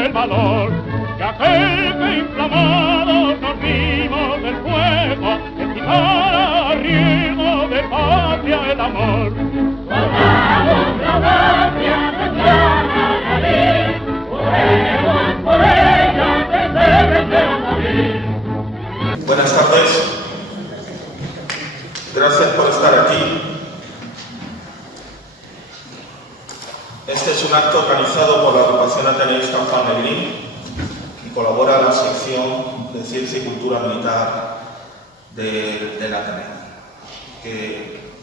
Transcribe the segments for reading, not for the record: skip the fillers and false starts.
el valor, que aquel que inflamados nos vimos del fuego, estimara a riesgo de patria el amor. Guardamos la patria, nuestra nariz, por ella desde morir. Buenas tardes, gracias por estar aquí. Este es un acto organizado por la agrupación ateneísta Juan Negrín y colabora la sección de Ciencia y Cultura Militar del Ateneo, que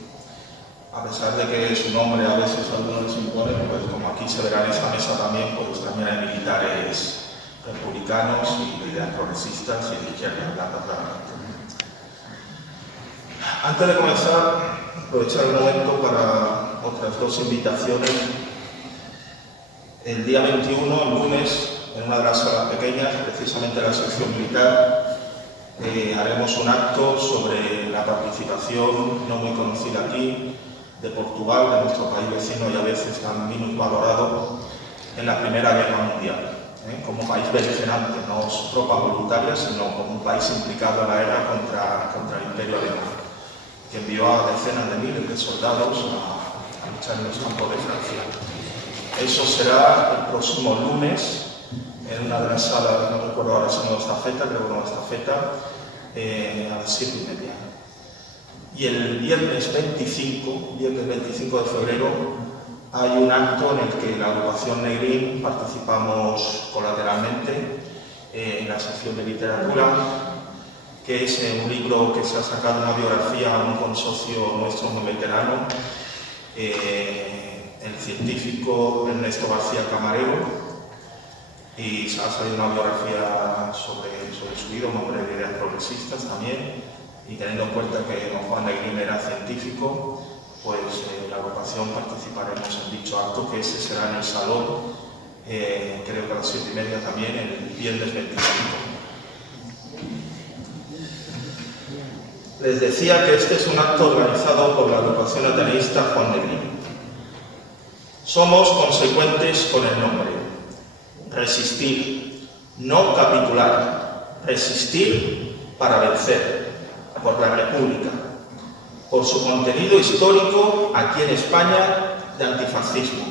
a pesar de que su nombre a veces a algunos les impone, pues como aquí se verá en esa mesa también, pues también hay militares republicanos y ideas progresistas y de izquierda, claramente. Antes de comenzar, aprovechar el momento para otras dos invitaciones. El día 21, el lunes, en una de las salas pequeñas, precisamente la sección militar, haremos un acto sobre la participación no muy conocida aquí de Portugal, de nuestro país vecino y a veces tan minusvalorado, en la Primera Guerra Mundial, como país beligerante, no tropa voluntaria, sino como un país implicado en la guerra contra el Imperio Alemán, que envió a decenas de miles de soldados a luchar en los campos de Francia. Eso será el próximo lunes en una de las salas, no recuerdo ahora si no Estafeta, creo que no Estafeta, a las 7:30. Y el viernes 25 de febrero, hay un acto en el que la agrupación Negrín participamos colateralmente en la sección de literatura, que es un libro que se ha sacado una biografía a un consocio nuestro muy veterano, el científico Ernesto García Camarero, y ha salido una biografía sobre su vida, un hombre de ideas progresistas también, y teniendo en cuenta que don Juan Negrín era científico, pues la agrupación participaremos en dicho acto, que ese será en el salón, creo que a las 7:30 también, el viernes 25. Les decía que este es un acto organizado por la agrupación ateneísta Juan Negrín. Somos consecuentes con el nombre. Resistir, no capitular. Resistir para vencer. Por la República. Por su contenido histórico aquí en España de antifascismo.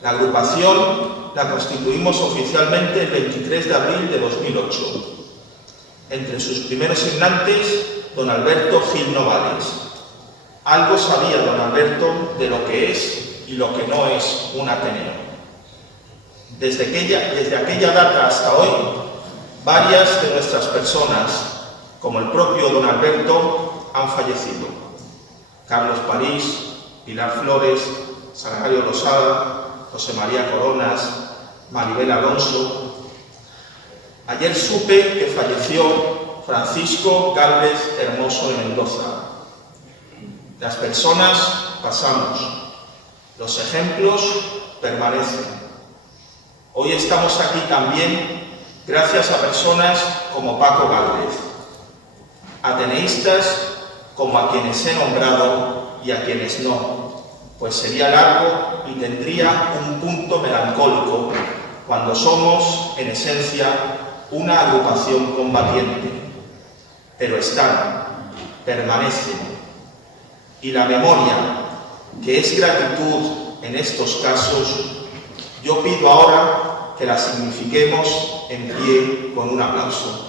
La agrupación la constituimos oficialmente el 23 de abril de 2008. Entre sus primeros signantes, don Alberto Gil Novales. Algo sabía don Alberto de lo que es y lo que no es un Ateneo. Desde aquella data hasta hoy, varias de nuestras personas, como el propio don Alberto, han fallecido. Carlos París, Pilar Flores, Sagrario Losada, José María Coronas, Maribel Alonso. Ayer supe que falleció Francisco Gálvez Hermoso de Mendoza. Las personas pasamos, los ejemplos permanecen. Hoy estamos aquí también gracias a personas como Paco Gálvez, ateneístas como a quienes he nombrado y a quienes no, pues sería largo y tendría un punto melancólico cuando somos, en esencia, una agrupación combatiente. Pero están, permanecen. Y la memoria, que es gratitud en estos casos, yo pido ahora que la signifiquemos en pie con un aplauso.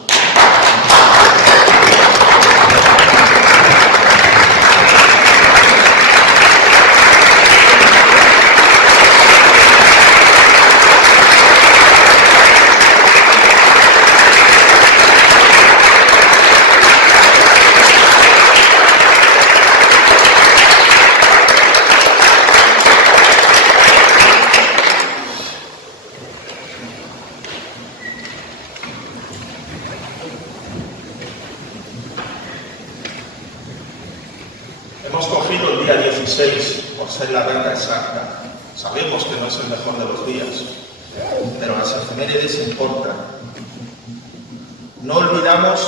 Hemos cogido el día 16 por ser la data exacta. Sabemos que no es el mejor de los días, pero las efemérides importan. No olvidamos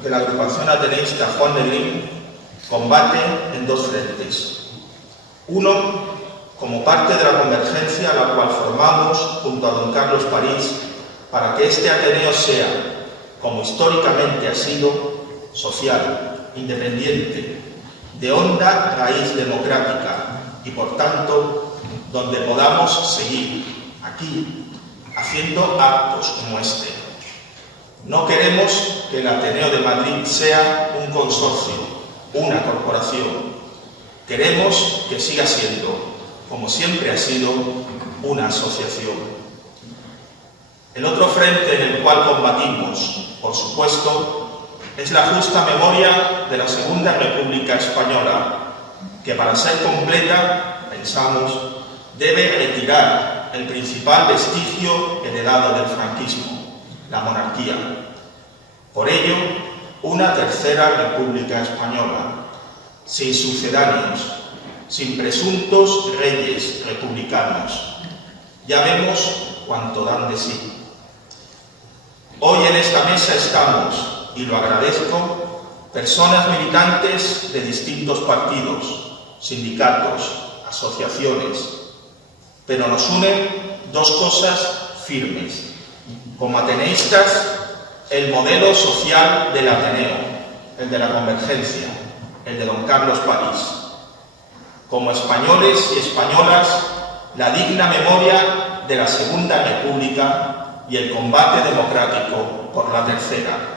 que la agrupación ateneísta Juan Negrín combate en dos frentes. Uno, como parte de la convergencia a la cual formamos junto a don Carlos París para que este Ateneo sea, como históricamente ha sido, social, independiente, de honda raíz democrática y, por tanto, donde podamos seguir, aquí, haciendo actos como este. No queremos que el Ateneo de Madrid sea un consorcio, una corporación. Queremos que siga siendo, como siempre ha sido, una asociación. El otro frente en el cual combatimos, por supuesto, es la justa memoria de la Segunda República Española, que para ser completa, pensamos, debe retirar el principal vestigio heredado del franquismo, la monarquía. Por ello, una tercera República Española, sin sucedáneos, sin presuntos reyes republicanos. Ya vemos cuánto dan de sí. Hoy en esta mesa estamos, y lo agradezco, personas militantes de distintos partidos, sindicatos, asociaciones, pero nos unen dos cosas firmes. Como ateneístas, el modelo social del Ateneo, el de la convergencia, el de don Carlos París. Como españoles y españolas, la digna memoria de la Segunda República y el combate democrático por la tercera.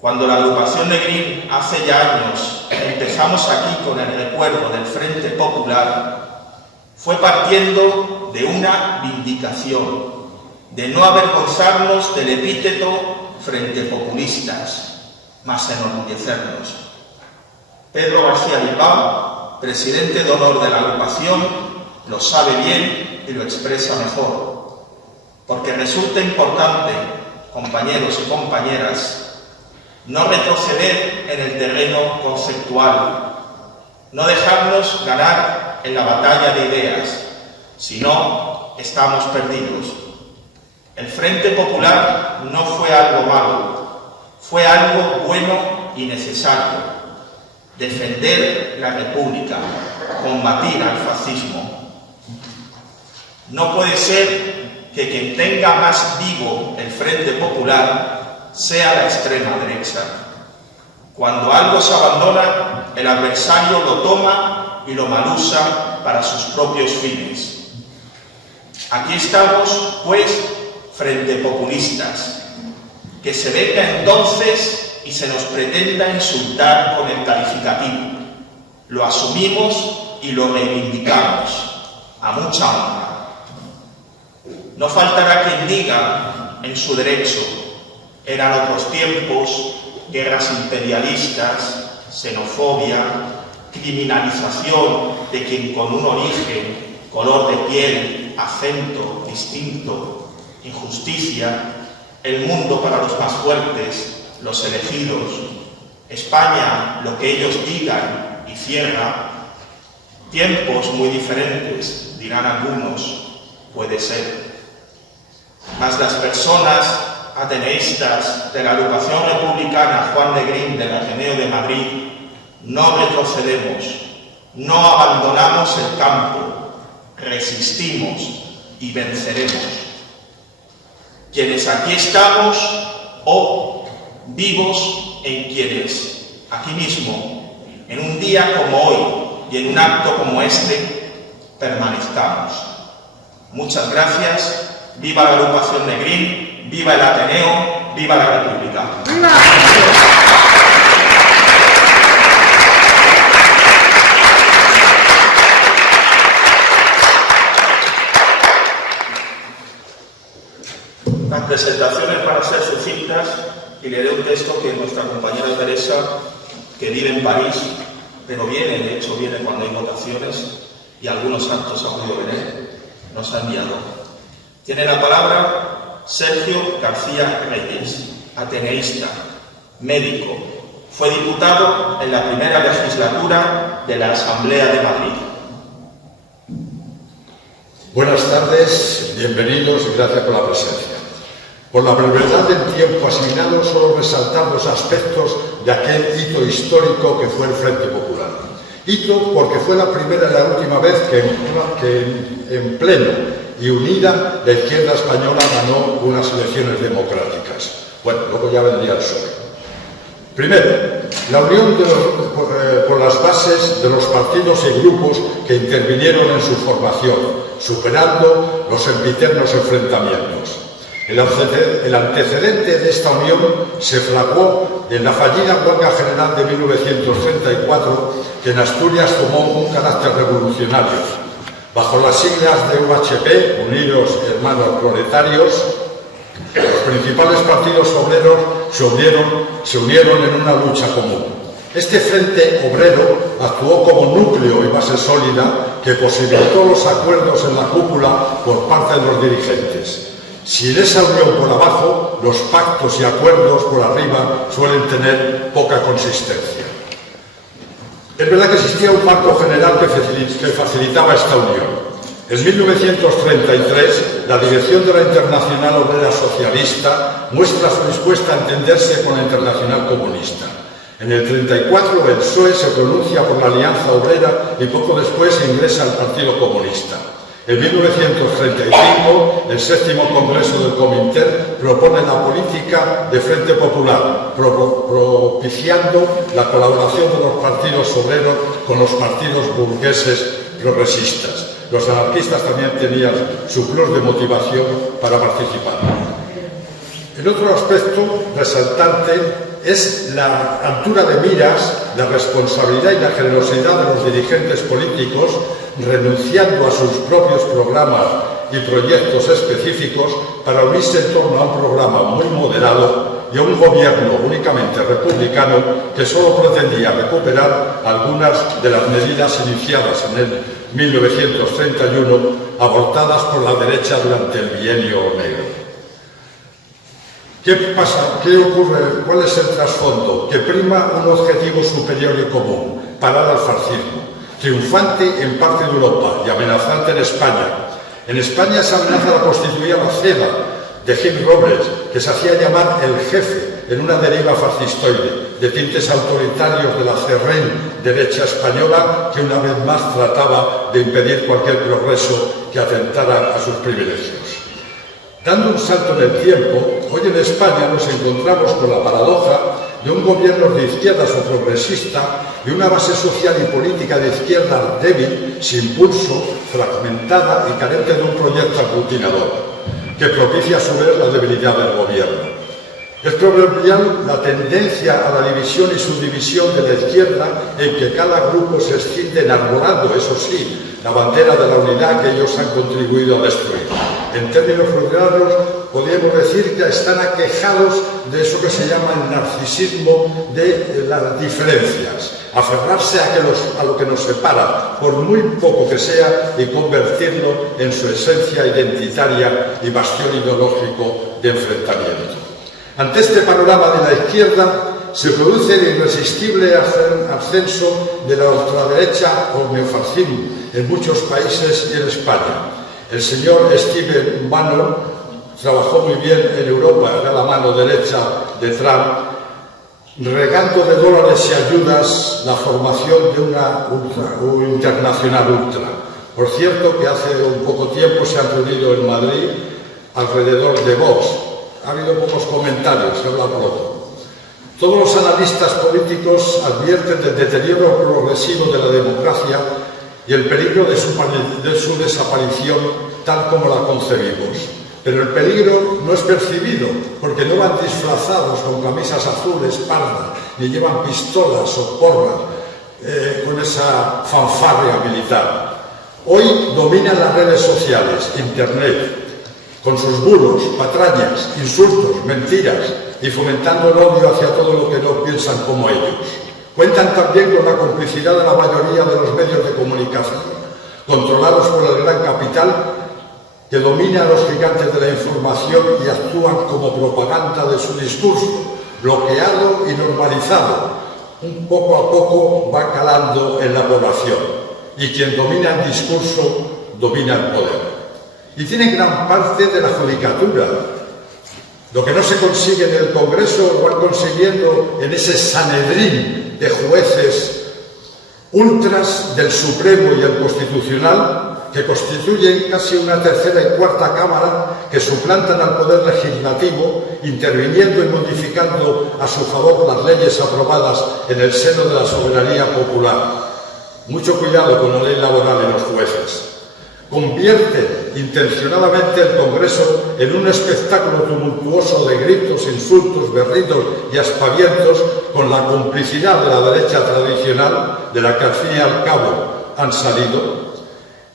Cuando la agrupación Negrín hace ya años empezamos aquí con el recuerdo del Frente Popular, fue partiendo de una vindicación, de no avergonzarnos del epíteto Frente Populistas, más enorgullecernos. Pedro García Bilbao, presidente de honor de la agrupación, lo sabe bien y lo expresa mejor. Porque resulta importante, compañeros y compañeras, no retroceder en el terreno conceptual, no dejarnos ganar en la batalla de ideas, si no, estamos perdidos. El Frente Popular no fue algo malo, fue algo bueno y necesario. Defender la República, combatir al fascismo. No puede ser que quien tenga más vivo el Frente Popular sea la extrema derecha. Cuando algo se abandona, el adversario lo toma y lo malusa para sus propios fines. Aquí estamos, pues, Frente Populistas, que se venga entonces y se nos pretenda insultar con el calificativo. Lo asumimos y lo reivindicamos, a mucha honra. No faltará quien diga, en su derecho, eran otros tiempos, guerras imperialistas, xenofobia, criminalización de quien con un origen, color de piel, acento distinto, injusticia, el mundo para los más fuertes, los elegidos, España, lo que ellos digan y cierra, tiempos muy diferentes, dirán algunos, puede ser. Mas las personas ateneístas de la agrupación republicana Juan Negrín del Ateneo de Madrid no retrocedemos, no abandonamos el campo, resistimos y venceremos. Quienes aquí estamos, vivos en quienes, aquí mismo, en un día como hoy y en un acto como este, permanezcamos. Muchas gracias. Viva la agrupación Negrín, viva el Ateneo, viva la República. Las presentaciones van a ser sucintas y leeré un texto que nuestra compañera Teresa, que vive en París, pero viene, de hecho viene cuando hay votaciones y algunos actos ha podido venir, nos ha enviado. Tiene la palabra Sergio García Reyes, ateneísta, médico. Fue diputado en la primera legislatura de la Asamblea de Madrid. Buenas tardes, bienvenidos y gracias por la presencia. Por la brevedad del tiempo asignado, solo resaltar los aspectos de aquel hito histórico que fue el Frente Popular. Hito porque fue la primera y la última vez que en pleno y unida la izquierda española ganó unas elecciones democráticas. Bueno, luego ya vendría el PSOE. Primero, la unión por las bases de los partidos y grupos que intervinieron en su formación, superando los sempiternos enfrentamientos. El antecedente de esta unión se fraguó en la fallida huelga general de 1934, que en Asturias tomó un carácter revolucionario. Bajo las siglas de UHP, Unidos Hermanos Proletarios, los principales partidos obreros se unieron en una lucha común. Este frente obrero actuó como núcleo y base sólida que posibilitó los acuerdos en la cúpula por parte de los dirigentes. Sin esa unión por abajo, los pactos y acuerdos por arriba suelen tener poca consistencia. Es verdad que existía un marco general que facilitaba esta unión. En 1933, la dirección de la Internacional Obrera Socialista muestra su dispuesta a entenderse con la Internacional Comunista. En el 34, el PSOE se pronuncia por la Alianza Obrera y poco después ingresa al Partido Comunista. En 1935, el 7º Congreso del Comintern propone la política de Frente Popular, propiciando la colaboración de los partidos obreros con los partidos burgueses progresistas. Los anarquistas también tenían su plus de motivación para participar. El otro aspecto resaltante es la altura de miras, la responsabilidad y la generosidad de los dirigentes políticos, renunciando a sus propios programas y proyectos específicos para unirse en torno a un programa muy moderado y a un gobierno únicamente republicano que solo pretendía recuperar algunas de las medidas iniciadas en el 1931, abortadas por la derecha durante el bienio negro. ¿Qué pasa? ¿Qué ocurre? ¿Cuál es el trasfondo? Que prima un objetivo superior y común: parar al fascismo, triunfante en parte de Europa y amenazante en España. En España esa amenaza la constituía la CEDA de Gil Robles, que se hacía llamar el jefe en una deriva fascistoide, de tintes autoritarios de la cerrén derecha española, que una vez más trataba de impedir cualquier progreso que atentara a sus privilegios. Dando un salto en el tiempo, hoy en España nos encontramos con la paradoja de un gobierno de izquierdas o progresista y una base social y política de izquierda débil, sin pulso, fragmentada y carente de un proyecto aglutinador, que propicia a su vez la debilidad del gobierno. Es proverbial la tendencia a la división y subdivisión de la izquierda, en que cada grupo se escinde enarbolando, eso sí, la bandera de la unidad que ellos han contribuido a destruir. En términos vulgares, podríamos decir que están aquejados de eso que se llama el narcisismo de las diferencias, aferrarse a lo que nos separa, por muy poco que sea, y convertirlo en su esencia identitaria y bastión ideológico de enfrentamiento. Ante este panorama de la izquierda, se produce el irresistible ascenso de la ultraderecha o neofascismo en muchos países y en España. El señor Stephen Bannon trabajó muy bien en Europa, era la mano derecha de Trump, regando de dólares y ayudas la formación de una internacional ultra. Por cierto, que hace un poco tiempo se han reunido en Madrid alrededor de Vox. Ha habido pocos comentarios, se habla poco. Todos los analistas políticos advierten del deterioro progresivo de la democracia y el peligro de su desaparición tal como la concebimos. Pero el peligro no es percibido, porque no van disfrazados con camisas azules, pardas, ni llevan pistolas o porras con esa fanfarria militar. Hoy dominan las redes sociales, Internet, con sus bulos, patrañas, insultos, mentiras y fomentando el odio hacia todo lo que no piensan como ellos. Cuentan también con la complicidad de la mayoría de los medios de comunicación, controlados por el gran capital, que domina a los gigantes de la información y actúan como propaganda de su discurso, bloqueado y normalizado. Un poco a poco va calando en la población, y quien domina el discurso domina el poder. Y tiene gran parte de la judicatura. Lo que no se consigue en el Congreso lo van consiguiendo en ese sanedrín de jueces ultras del Supremo y el Constitucional, que constituyen casi una tercera y cuarta cámara que suplantan al Poder Legislativo, interviniendo y modificando a su favor las leyes aprobadas en el seno de la soberanía popular. Mucho cuidado con la ley laboral y los jueces. Convierte intencionadamente el Congreso en un espectáculo tumultuoso de gritos, insultos, berridos y aspavientos con la complicidad de la derecha tradicional, de la que al fin y al cabo han salido,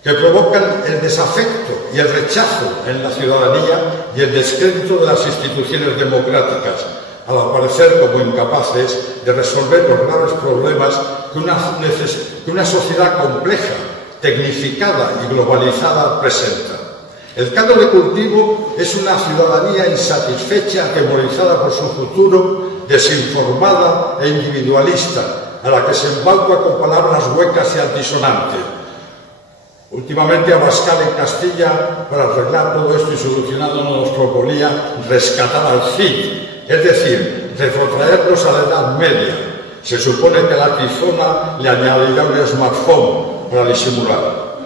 que provocan el desafecto y el rechazo en la ciudadanía y el descrédito de las instituciones democráticas, al aparecer como incapaces de resolver los graves problemas que una sociedad compleja, tecnificada y globalizada presenta. El caldo de cultivo es una ciudadanía insatisfecha, atemorizada por su futuro, desinformada e individualista, a la que se embauca con palabras huecas y altisonantes. Últimamente Abascal en Castilla, para arreglar todo esto y solucionarlo, nos proponía rescatar al Cid, es decir, retrotraernos a la Edad Media. Se supone que a la tizona le añadirá un smartphone para disimular.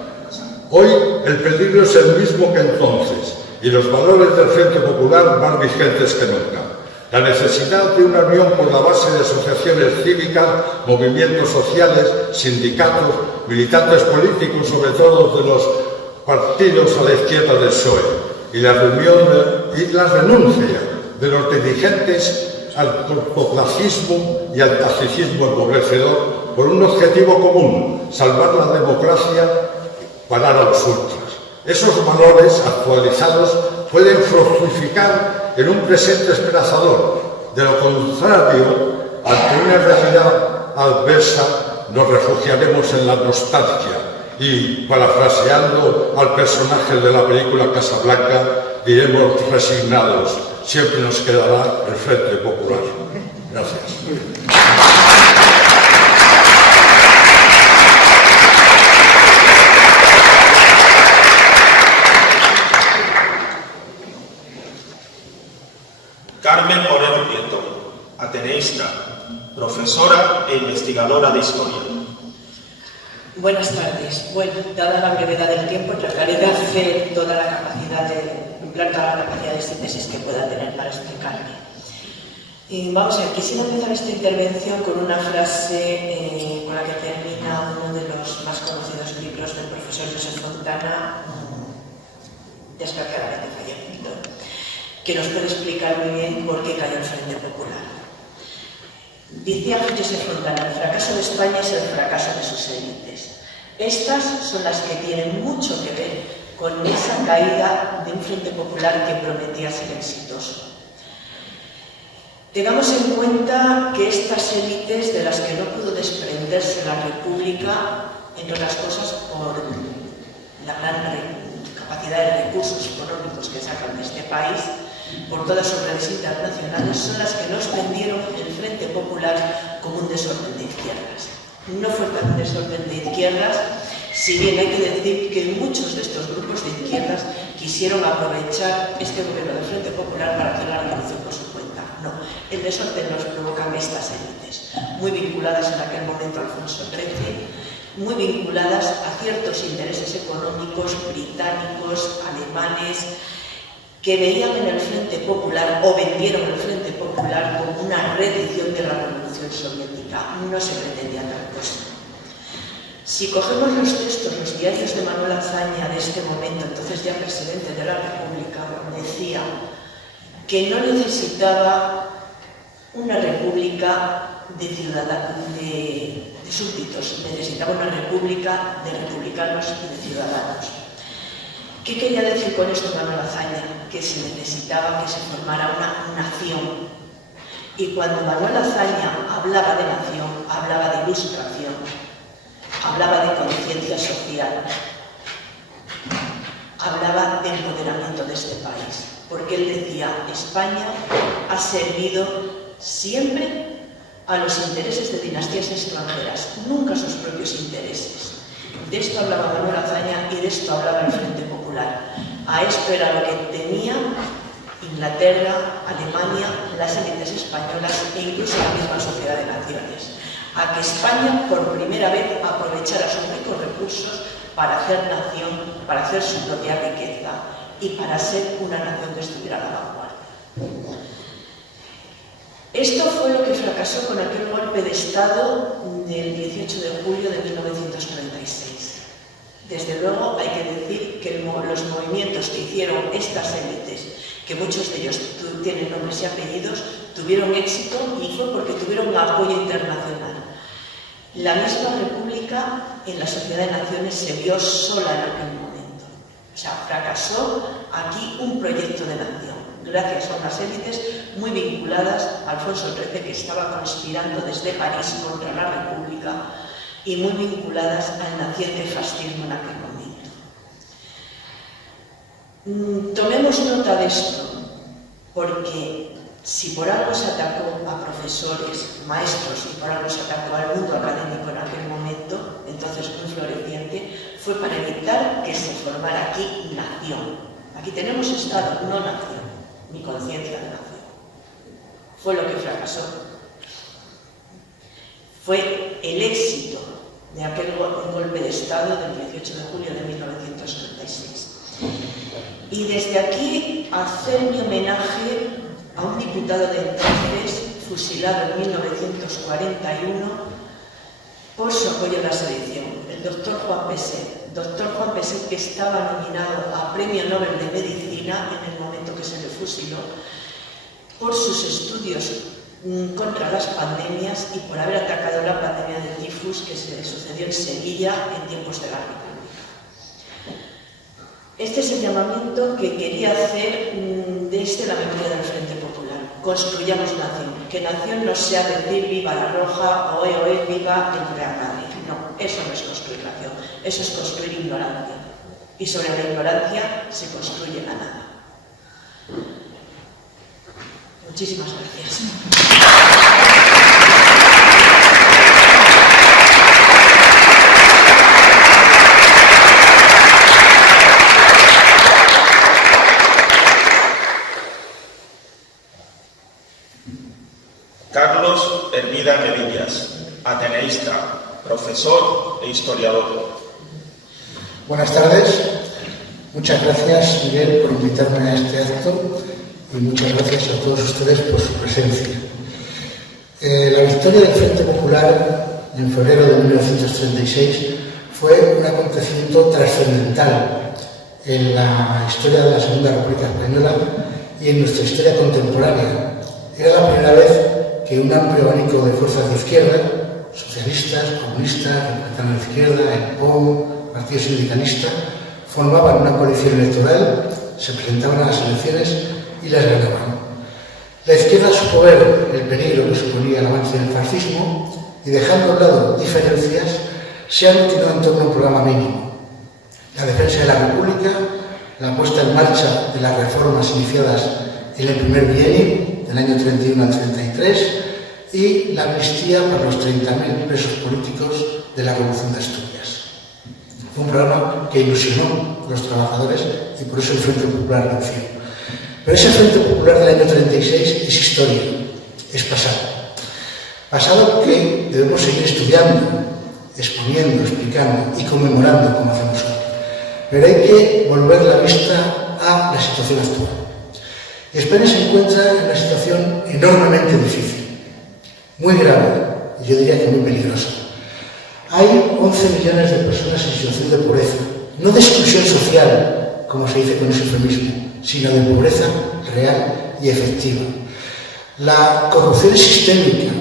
Hoy el peligro es el mismo que entonces y los valores del Frente Popular más vigentes que nunca. La necesidad de una unión por la base de asociaciones cívicas, movimientos sociales, sindicatos, militantes políticos, sobre todo de los partidos a la izquierda del PSOE, y la reunión y la renuncia de los dirigentes al cortoplacismo y al tacticismo empobrecedor por un objetivo común: salvar la democracia, parar a los ultras. Esos valores actualizados pueden fructificar en un presente esperanzador. De lo contrario, ante una realidad adversa, nos refugiaremos en la nostalgia y, parafraseando al personaje de la película Casablanca, diremos resignados: siempre nos quedará el Frente Popular. Gracias. Carmen Moreno Prieto, ateneísta, profesora e investigadora de historia. Buenas tardes. Bueno, dada la brevedad del tiempo, trataré de hacer toda la capacidad de síntesis que pueda tener para explicarme. Vamos a ver, quisiera empezar esta intervención con una frase con la que termina uno de los más conocidos libros del profesor Josep Fontana, desgraciadamente fallecido, que nos puede explicar muy bien por qué cayó el Frente Popular. Decía Josep Fontana: el fracaso de España es el fracaso de sus élites. Estas son las que tienen mucho que ver con esa caída de un Frente Popular que prometía ser exitoso. Tengamos en cuenta que estas élites, de las que no pudo desprenderse la República, entre otras cosas por la gran capacidad de recursos económicos que sacan de este país, por todas sus redes internacionales, son las que nos vendieron el Frente Popular como un desorden de izquierdas. No fue tan un desorden de izquierdas, si bien hay que decir que muchos de estos grupos de izquierdas quisieron aprovechar este gobierno del Frente Popular para hacer la revolución por su cuenta. No, el desorden los provocan estas élites, muy vinculadas en aquel momento a Alfonso XIII, muy vinculadas a ciertos intereses económicos británicos, alemanes, que veían en el Frente Popular, o vendieron el Frente Popular como una reedición de la Revolución Soviética. No se pretendía tal cosa. Si cogemos los textos, los diarios de Manuel Azaña de este momento, entonces ya presidente de la República, decía que no necesitaba una república de súbditos, necesitaba una república de republicanos y de ciudadanos. ¿Qué quería decir con esto Manuel Azaña? Que se necesitaba que se formara una nación. Y cuando Manuel Azaña hablaba de nación, hablaba de ilustración, hablaba de conciencia social, hablaba de empoderamiento de este país. Porque él decía: España ha servido siempre a los intereses de dinastías extranjeras, nunca a sus propios intereses. De esto hablaba Manuel Azaña y de esto hablaba el Frente Popular. A esto era lo que tenía Inglaterra, Alemania, las élites españolas e incluso la misma Sociedad de Naciones. a que España por primera vez aprovechara sus ricos recursos para hacer nación, para hacer su propia riqueza y para ser una nación que estuviera a la vanguardia. Esto fue lo que fracasó con aquel golpe de Estado del 18 de julio de 1936. Desde luego hay que decir que los movimientos que hicieron estas élites, que muchos de ellos tienen nombres y apellidos, tuvieron éxito y fue porque tuvieron un apoyo internacional. La misma República en la Sociedad de Naciones se vio sola en aquel momento. O sea, fracasó aquí un proyecto de nación, gracias a unas élites muy vinculadas a Alfonso XIII, que estaba conspirando desde París contra la República, y muy vinculadas al naciente fascismo en aquel momento. Tomemos nota de esto, porque si por algo se atacó a profesores, maestros, y por algo se atacó al mundo académico en aquel momento, entonces muy floreciente, fue para evitar que se formara aquí nación. Aquí tenemos Estado, no nación, ni conciencia de nación. Fue lo que fracasó. Fue el éxito de aquel golpe de Estado del 18 de julio de 1936. Y desde aquí hacer mi homenaje a un diputado de entonces, fusilado en 1941 por su apoyo a la sedición, el doctor Juan Peset. Doctor Juan Peset, que estaba nominado a Premio Nobel de Medicina en el momento que se le fusiló, por sus estudios contra las pandemias y por haber atacado la pandemia de tifus que se sucedió en Sevilla en tiempos de la República. Este es el llamamiento que quería hacer desde la memoria del Frente Popular. Construyamos nación. Que nación no sea decir viva la Roja, oe, oe, viva el Reacade. No, eso no es construir nación. Eso es construir ignorancia. Y sobre la ignorancia se construye la nada. Muchísimas gracias. Carlos Hermida Medillas, ateneísta, profesor e historiador. Buenas tardes. Muchas gracias, Miguel, por invitarme a este acto y muchas gracias a todos ustedes por su presencia. La victoria del Frente Popular en febrero de 1936 fue un acontecimiento trascendental en la historia de la Segunda República Española y en nuestra historia contemporánea. Era la primera vez que un amplio abanico de fuerzas de izquierda, socialistas, comunistas, republicanos de izquierda, el POM, Partido Sindicalista, formaban una coalición electoral, se presentaban a las elecciones y las ganaban. La izquierda supo ver el peligro que suponía el avance del fascismo y, dejando a un lado diferencias, se aglutinó en torno a un programa mínimo: la defensa de la República, la puesta en marcha de las reformas iniciadas en el primer bienio, del año 31 al 33, y la amnistía para los 30.000 presos políticos de la Revolución de Asturias. Fue un programa que ilusionó a los trabajadores y por eso el Frente Popular venció. Pero ese Frente Popular del año 36 es historia, es pasado. Pasado que debemos seguir estudiando, exponiendo, explicando y conmemorando como hacemos hoy. Pero hay que volver la vista a la situación actual. Y España se encuentra en una situación enormemente difícil, muy grave, y yo diría que muy peligrosa. Hay 11 millones de personas en situación de pobreza, no de exclusión social, como se dice con ese eufemismo, sino de pobreza real y efectiva. La corrupción sistémica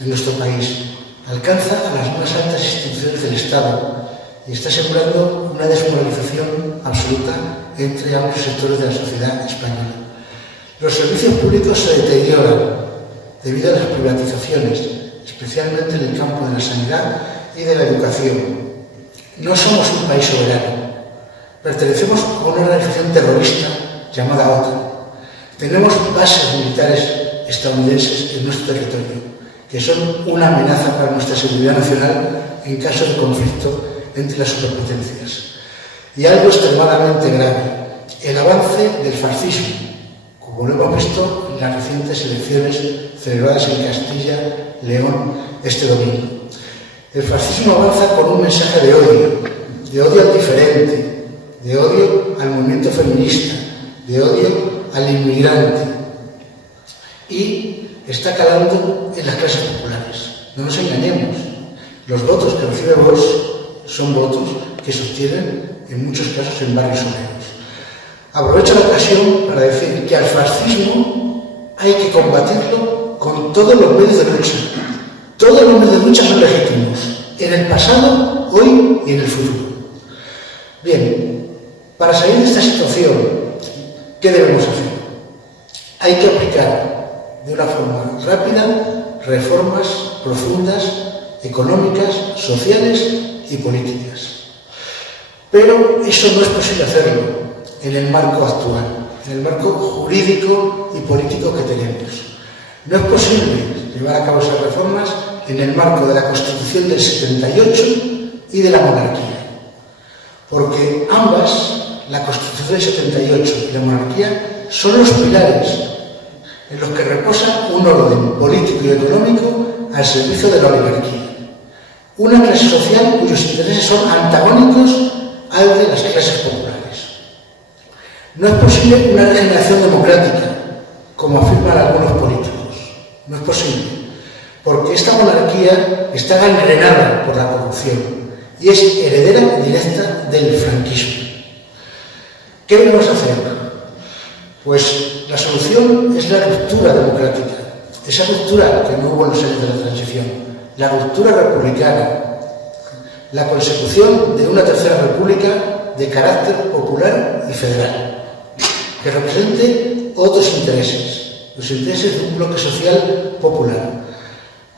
en nuestro país alcanza a las más altas instituciones del Estado y está sembrando una desmoralización absoluta entre amplios sectores de la sociedad española. Los servicios públicos se deterioran debido a las privatizaciones, especialmente en el campo de la sanidad y de la educación. No somos un país soberano. Pertenecemos a una organización terrorista llamada OTAN. Tenemos bases militares estadounidenses en nuestro territorio, que son una amenaza para nuestra seguridad nacional en caso de conflicto entre las superpotencias. Y algo extremadamente grave: el avance del fascismo, como lo hemos visto en en las recientes elecciones celebradas en Castilla y León este domingo. El fascismo avanza con un mensaje de odio al diferente, de odio al movimiento feminista, de odio al inmigrante, y está calando en las clases populares. No nos engañemos, los votos que recibe Vox son votos que se obtienen en muchos casos en barrios obreros. Aprovecho la ocasión para decir que al fascismo hay que combatirlo con todos los medios de lucha. Todos los medios de lucha son legítimos, en el pasado, hoy y en el futuro. Bien, para salir de esta situación, ¿qué debemos hacer? Hay que aplicar de una forma rápida reformas profundas, económicas, sociales y políticas. Pero eso no es posible hacerlo en el marco actual, en el marco jurídico y político que tenemos. No es posible llevar a cabo esas reformas en el marco de la Constitución del 78 y de la monarquía, porque ambas, la Constitución del 78 y la monarquía, son los pilares en los que reposa un orden político y económico al servicio de la oligarquía. Una clase social cuyos intereses son antagónicos al de las clases populares. No es posible una regeneración democrática, como afirman algunos políticos. No es posible, porque esta monarquía está gangrenada por la corrupción y es heredera directa del franquismo. ¿Qué debemos hacer? Pues la solución es la ruptura democrática, esa ruptura que no hubo en los años de la transición, la ruptura republicana, la consecución de una tercera república de carácter popular y federal, que represente otros intereses, los intereses de un bloque social popular.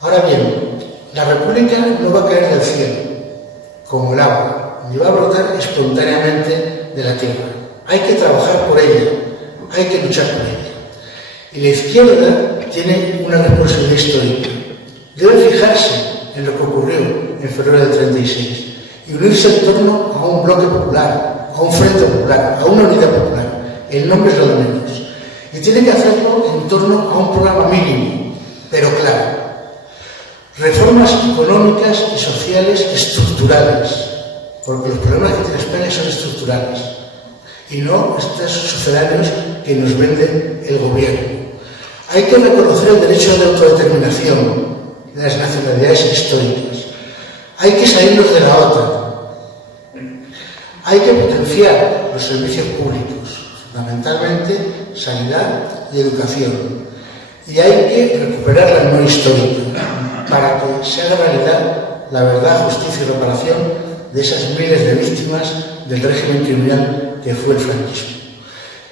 Ahora bien, la república no va a caer del cielo, como el agua, ni va a brotar espontáneamente de la tierra. Hay que trabajar por ella, hay que luchar por ella. Y la izquierda tiene una responsabilidad histórica. Debe fijarse en lo que ocurrió en febrero del 36 y unirse en torno a un bloque popular, a un frente popular, a una unidad popular. El nombre es lo de menos. Y tiene que hacerlo en torno a un programa mínimo, pero claro. Reformas económicas y sociales estructurales, porque los problemas que tiene España son estructurales y no estos sucedáneos que nos vende el gobierno. Hay que reconocer el derecho de autodeterminación de las nacionalidades históricas. Hay que salirnos de la OTAN. Hay que potenciar los servicios públicos, fundamentalmente sanidad y educación. Y hay que recuperar la memoria histórica para que se haga realidad la verdad, justicia y reparación de esas miles de víctimas del régimen criminal que fue el franquismo.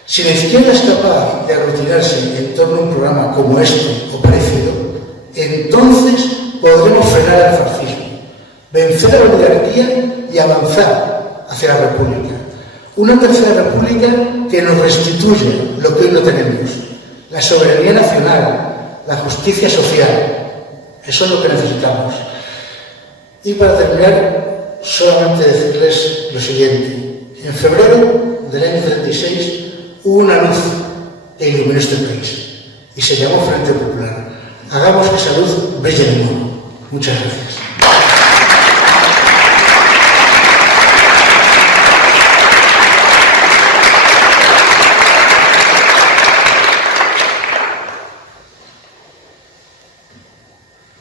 Si la izquierda es capaz de aglutinarse en torno a un programa como este o parecido, entonces podremos frenar al fascismo, vencer a la oligarquía y avanzar hacia la república. Una tercera república que nos restituya lo que hoy no tenemos: la soberanía nacional, la justicia social. Eso es lo que necesitamos. Y para terminar, solamente decirles lo siguiente. En febrero del año 36 hubo una luz que iluminó este país y se llamó Frente Popular. Hagamos que esa luz brille de nuevo. Muchas gracias.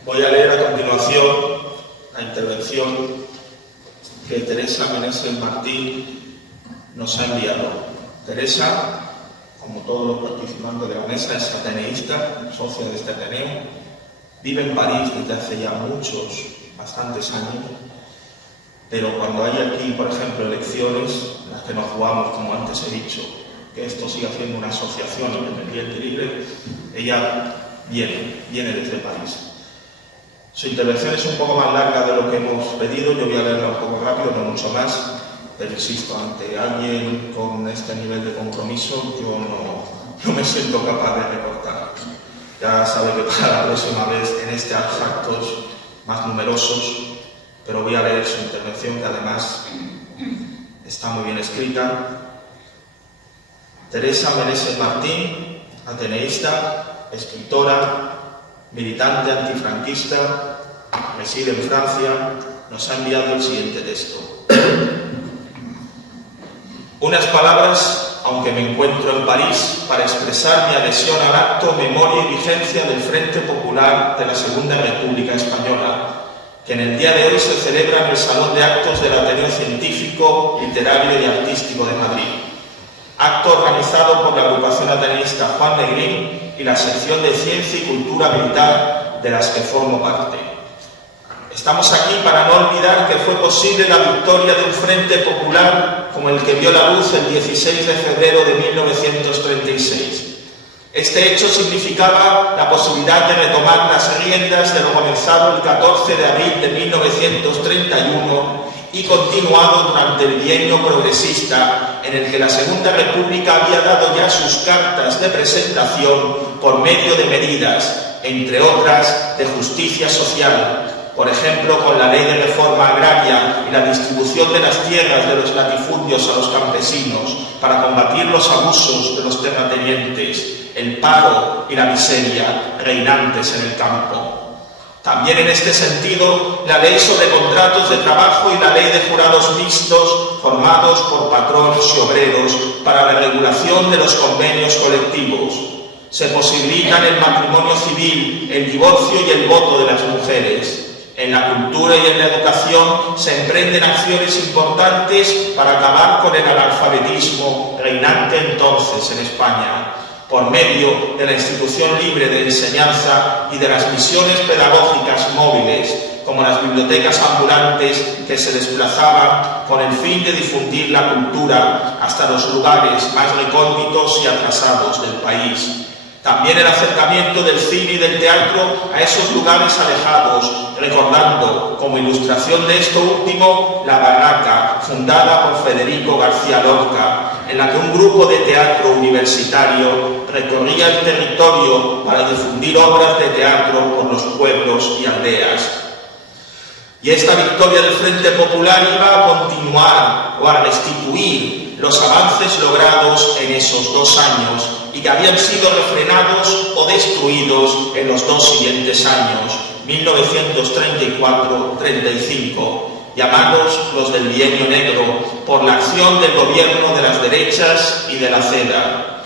Voy a leer a continuación la intervención que Teresa Meneses Martín nos ha enviado. Teresa, como todos los participantes de la mesa, es ateneísta, socia de este Ateneo, vive en París desde hace ya bastantes años, pero cuando hay aquí, por ejemplo, elecciones, en las que nos jugamos, como antes he dicho, que esto siga siendo una asociación independiente y libre, ella viene desde París. Su intervención es un poco más larga de lo que hemos pedido, yo voy a leerla un poco rápido, no mucho más, pero insisto, ante alguien con este nivel de compromiso, yo no me siento capaz de recortar. Ya sabe que para la próxima vez, en actos más numerosos, pero voy a leer su intervención, que además está muy bien escrita. Teresa Meneses Martín, ateneísta, escritora, militante antifranquista, reside en Francia, nos ha enviado el siguiente texto. Unas palabras, aunque me encuentro en París, para expresar mi adhesión al acto, memoria y vigencia del Frente Popular de la Segunda República Española, que en el día de hoy se celebra en el Salón de Actos del Ateneo Científico, Literario y Artístico de Madrid. Acto organizado por la agrupación ateneísta Juan Negrín y la sección de Ciencia y Cultura Militar de las que formo parte. Estamos aquí para no olvidar que fue posible la victoria de un frente popular como el que vio la luz el 16 de febrero de 1936. Este hecho significaba la posibilidad de retomar las riendas de lo comenzado el 14 de abril de 1931 y continuado durante el bienio progresista en el que la Segunda República había dado ya sus cartas de presentación por medio de medidas, entre otras, de justicia social. Por ejemplo, con la Ley de Reforma Agraria y la distribución de las tierras de los latifundios a los campesinos para combatir los abusos de los terratenientes, el paro y la miseria reinantes en el campo. También en este sentido, la Ley sobre Contratos de Trabajo y la Ley de Jurados Mixtos formados por patronos y obreros para la regulación de los convenios colectivos. Se posibilitan el matrimonio civil, el divorcio y el voto de las mujeres. En la cultura y en la educación se emprenden acciones importantes para acabar con el analfabetismo reinante entonces en España, por medio de la institución libre de enseñanza y de las misiones pedagógicas móviles, como las bibliotecas ambulantes que se desplazaban con el fin de difundir la cultura hasta los lugares más recónditos y atrasados del país. También el acercamiento del cine y del teatro a esos lugares alejados, recordando como ilustración de esto último la Barraca, fundada por Federico García Lorca, en la que un grupo de teatro universitario recorría el territorio para difundir obras de teatro por los pueblos y aldeas. Y esta victoria del Frente Popular iba a continuar o a restituir los avances logrados en esos 2 años y que habían sido refrenados o destruidos en los 2 siguientes años, 1934-35, llamados los del Bienio Negro, por la acción del gobierno de las derechas y de la CEDA.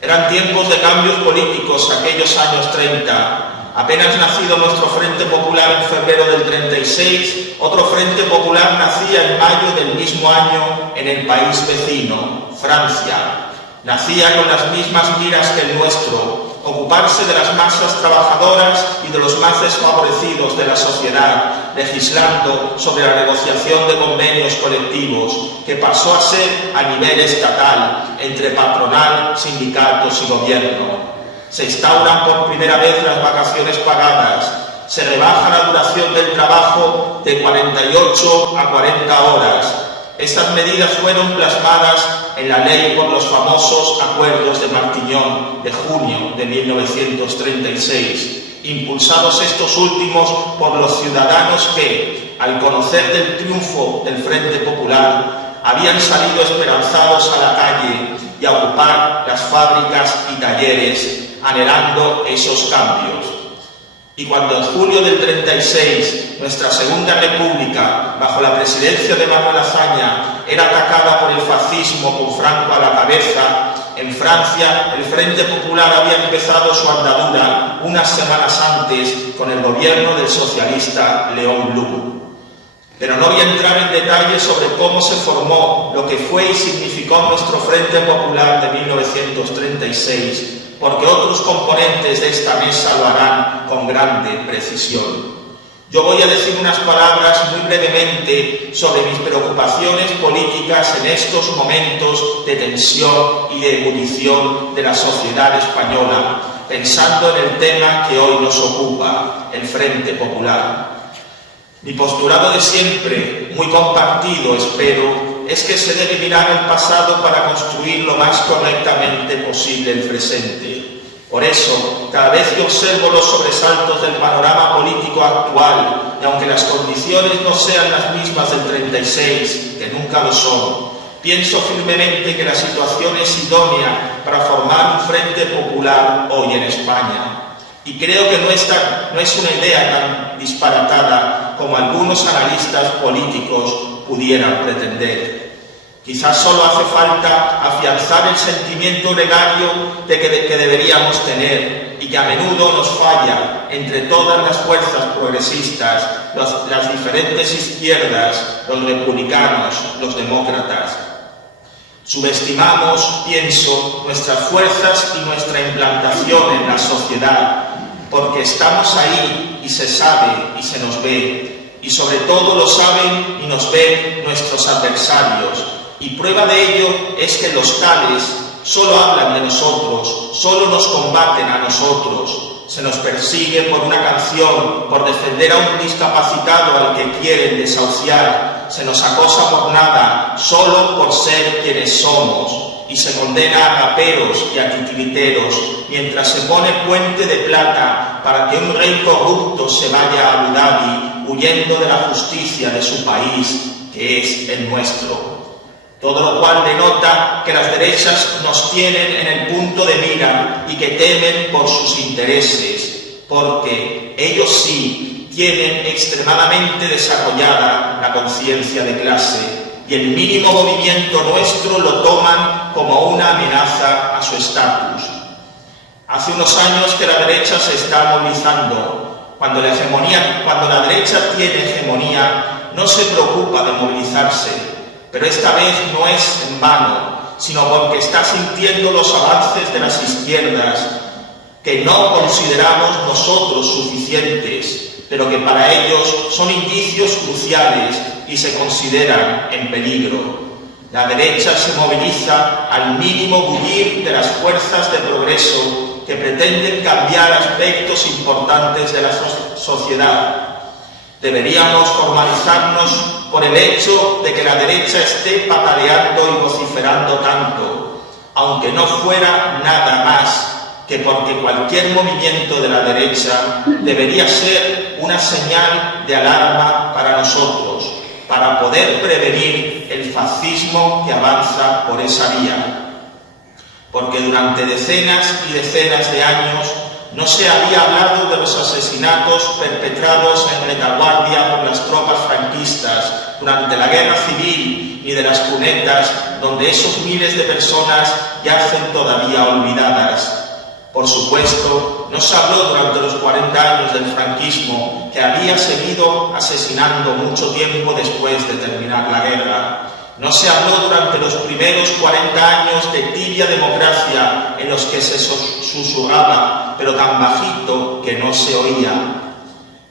Eran tiempos de cambios políticos aquellos años 30. Apenas nacido nuestro Frente Popular en febrero del 36, otro Frente Popular nacía en mayo del mismo año en el país vecino, Francia. Nacía con las mismas miras que el nuestro, ocuparse de las masas trabajadoras y de los más desfavorecidos de la sociedad, legislando sobre la negociación de convenios colectivos, que pasó a ser a nivel estatal, entre patronal, sindicatos y gobierno. Se instauran por primera vez las vacaciones pagadas, se rebaja la duración del trabajo de 48 a 40 horas. Estas medidas fueron plasmadas en la ley por los famosos Acuerdos de Martiñón de junio de 1936, impulsados estos últimos por los ciudadanos que, al conocer del triunfo del Frente Popular, habían salido esperanzados a la calle y a ocupar las fábricas y talleres, anhelando esos cambios. Y cuando en julio del 36 nuestra Segunda República, bajo la presidencia de Manuel Azaña, era atacada por el fascismo con Franco a la cabeza, en Francia el Frente Popular había empezado su andadura unas semanas antes con el gobierno del socialista Léon Blum. Pero no voy a entrar en detalles sobre cómo se formó lo que fue y significó nuestro Frente Popular de 1936, porque otros componentes de esta mesa lo harán con grande precisión. Yo voy a decir unas palabras muy brevemente sobre mis preocupaciones políticas en estos momentos de tensión y de ebullición de la sociedad española, pensando en el tema que hoy nos ocupa, el Frente Popular. Mi postulado de siempre, muy compartido, espero, es que se debe mirar el pasado para construir lo más correctamente posible el presente. Por eso, cada vez que observo los sobresaltos del panorama político actual, y aunque las condiciones no sean las mismas del 36, que nunca lo son, pienso firmemente que la situación es idónea para formar un frente popular hoy en España. Y creo que no es una idea tan disparatada como algunos analistas políticos pudieran pretender. Quizás solo hace falta afianzar el sentimiento gregario que deberíamos tener y que a menudo nos falla entre todas las fuerzas progresistas, las diferentes izquierdas, los republicanos, los demócratas. Subestimamos, pienso, nuestras fuerzas y nuestra implantación en la sociedad, porque estamos ahí y se sabe y se nos ve, y sobre todo lo saben y nos ven nuestros adversarios, y prueba de ello es que los tales solo hablan de nosotros, solo nos combaten a nosotros, se nos persigue por una canción, por defender a un discapacitado al que quieren desahuciar, se nos acosa por nada, solo por ser quienes somos, y se condena a raperos y a titiriteros, mientras se pone puente de plata para que un rey corrupto se vaya a Abu Dhabi, huyendo de la justicia de su país, que es el nuestro. Todo lo cual denota que las derechas nos tienen en el punto de mira y que temen por sus intereses, porque ellos sí tienen extremadamente desarrollada la conciencia de clase, y el mínimo movimiento nuestro lo toman como una amenaza a su estatus. Hace unos años que la derecha se está movilizando. Cuando la derecha tiene hegemonía, no se preocupa de movilizarse, pero esta vez no es en vano, sino porque está sintiendo los avances de las izquierdas, que no consideramos nosotros suficientes, pero que para ellos son indicios cruciales y se consideran en peligro. La derecha se moviliza al mínimo bullir de las fuerzas de progreso que pretenden cambiar aspectos importantes de la sociedad. Deberíamos formalizarnos por el hecho de que la derecha esté pataleando y vociferando tanto, aunque no fuera nada más que porque cualquier movimiento de la derecha debería ser una señal de alarma para nosotros, para poder prevenir el fascismo que avanza por esa vía. Porque durante decenas y decenas de años no se había hablado de los asesinatos perpetrados en retaguardia por las tropas franquistas durante la Guerra Civil, ni de las cunetas donde esos miles de personas yacen todavía olvidadas. Por supuesto, no se habló durante los 40 años del franquismo, que había seguido asesinando mucho tiempo después de terminar la guerra. No se habló durante los primeros 40 años de tibia democracia en los que se susurraba, pero tan bajito que no se oía.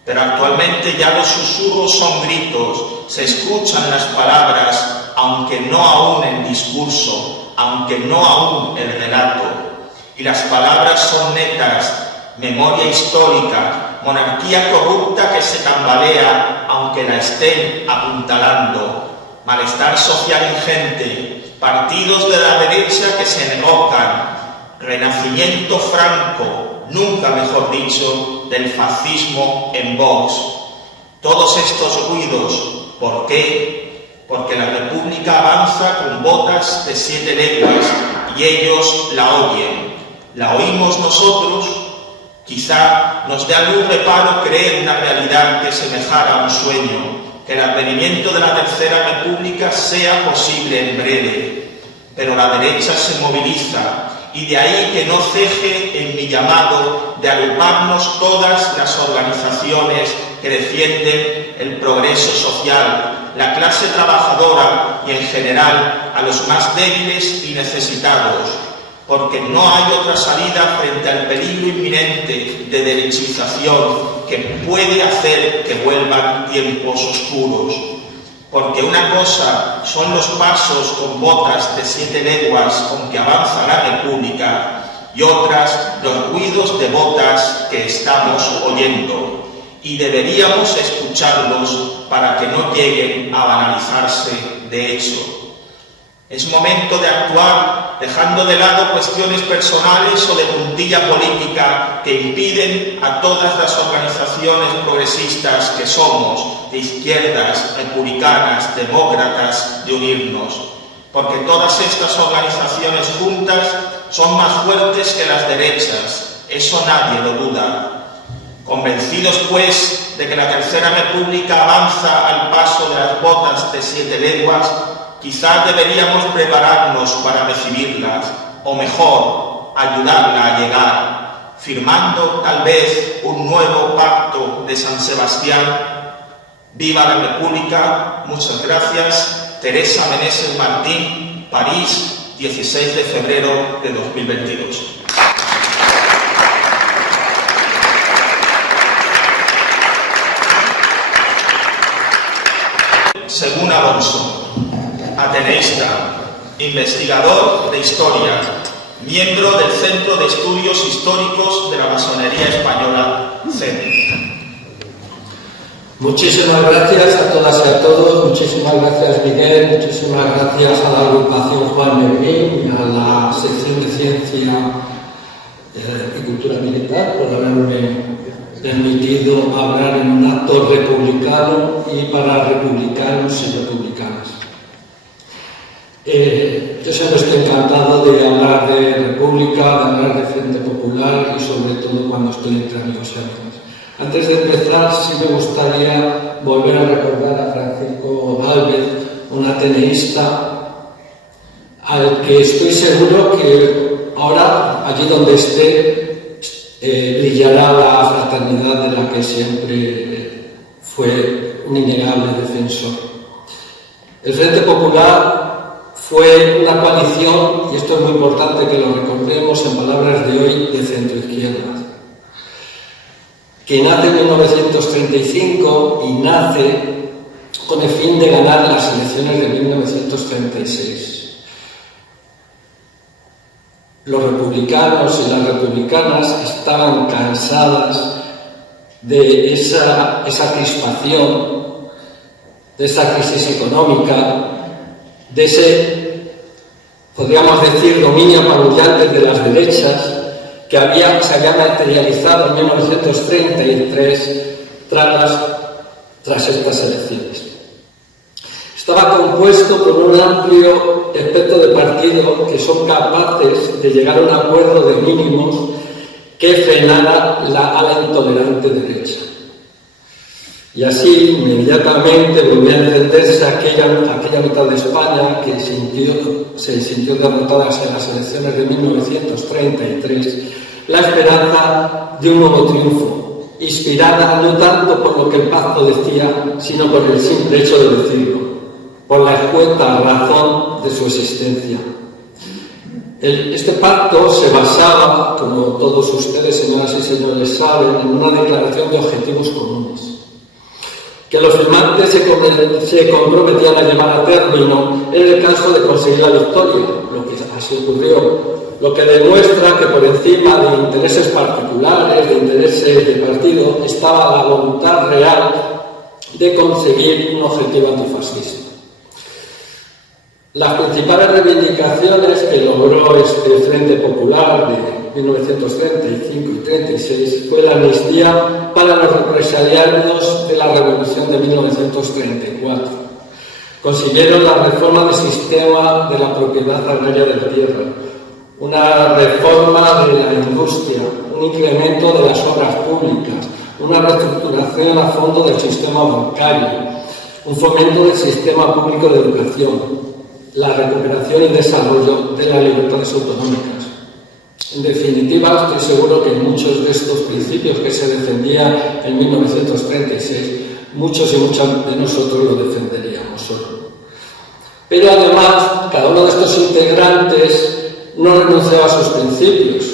Pero actualmente ya los susurros son gritos, se escuchan las palabras, aunque no aún el discurso, aunque no aún el relato. Y las palabras son netas: memoria histórica, monarquía corrupta que se tambalea aunque la estén apuntalando, malestar social ingente, partidos de la derecha que se enrocan, renacimiento franco, nunca mejor dicho, del fascismo en Vox. Todos estos ruidos, ¿por qué? Porque la República avanza con botas de 7 leguas y ellos la oyen. ¿La oímos nosotros? Quizá nos dé algún reparo creer una realidad que semejara a un sueño, que el advenimiento de la Tercera República sea posible en breve. Pero la derecha se moviliza, y de ahí que no ceje en mi llamado de agruparnos todas las organizaciones que defienden el progreso social, la clase trabajadora y en general a los más débiles y necesitados, porque no hay otra salida frente al peligro inminente de derechización que puede hacer que vuelvan tiempos oscuros. Porque una cosa son los pasos con botas de 7 leguas con que avanza la República y otras los ruidos de botas que estamos oyendo. Y deberíamos escucharlos para que no lleguen a banalizarse de hecho. Es momento de actuar dejando de lado cuestiones personales o de puntilla política que impiden a todas las organizaciones progresistas que somos, de izquierdas, republicanas, demócratas, de unirnos. Porque todas estas organizaciones juntas son más fuertes que las derechas, eso nadie lo duda. Convencidos, pues, de que la Tercera República avanza al paso de las botas de 7 leguas, quizás deberíamos prepararnos para recibirlas, o mejor, ayudarla a llegar, firmando tal vez un nuevo pacto de San Sebastián. ¡Viva la República! Muchas gracias. Teresa Meneses Martín, París, 16 de febrero de 2022. Según Alonso, ateneísta, investigador de historia, miembro del Centro de Estudios Históricos de la Masonería Española, CEMI. Muchísimas gracias a todas y a todos, muchísimas gracias Miguel, muchísimas gracias a la agrupación Juan Merlín y a la sección de Ciencia y Cultura Militar por haberme permitido hablar en un acto republicano y para republicanos y republicanas. Yo siempre estoy encantado de hablar de República, de hablar de Frente Popular y sobre todo cuando estoy entre amigos y amigas. Antes de empezar, sí me gustaría volver a recordar a Francisco Gálvez, un ateneísta al que estoy seguro que ahora, allí donde esté, brillará la fraternidad de la que siempre fue un innegable defensor. El Frente Popular fue una coalición, y esto es muy importante que lo recordemos en palabras de hoy, de centroizquierda, que nace en 1935 y nace con el fin de ganar las elecciones de 1936. Los republicanos y las republicanas estaban cansadas de esa crispación, de esa crisis económica, de ese, podríamos decir, dominio apabullante de las derechas que se había materializado en 1933 tras estas elecciones. Estaba compuesto por un amplio espectro de partidos que son capaces de llegar a un acuerdo de mínimos que frenara a la intolerante derecha. Y así, inmediatamente, volvió a encenderse aquella mitad de España que se sintió derrotada en las elecciones de 1933, la esperanza de un nuevo triunfo, inspirada no tanto por lo que el pacto decía, sino por el simple hecho de decirlo, por la escueta razón de su existencia. Este pacto se basaba, como todos ustedes, señoras y señores, saben, en una declaración de objetivos comunes, que los firmantes se comprometían a llevar a término en el caso de conseguir la victoria, lo que así ocurrió, lo que demuestra que por encima de intereses particulares, de intereses de partido, estaba la voluntad real de conseguir un objetivo antifascista. Las principales reivindicaciones que logró este Frente Popular de 1935 y 36 fue la amnistía para los represaliados de la Revolución de 1934. Consiguieron la reforma del sistema de la propiedad agraria de la tierra, una reforma de la industria, un incremento de las obras públicas, una reestructuración a fondo del sistema bancario, un fomento del sistema público de educación, la recuperación y desarrollo de las libertades autonómicas. En definitiva, estoy seguro que muchos de estos principios que se defendían en 1936, muchos y muchas de nosotros lo defenderíamos hoy. Pero además, cada uno de estos integrantes no renunciaba a sus principios.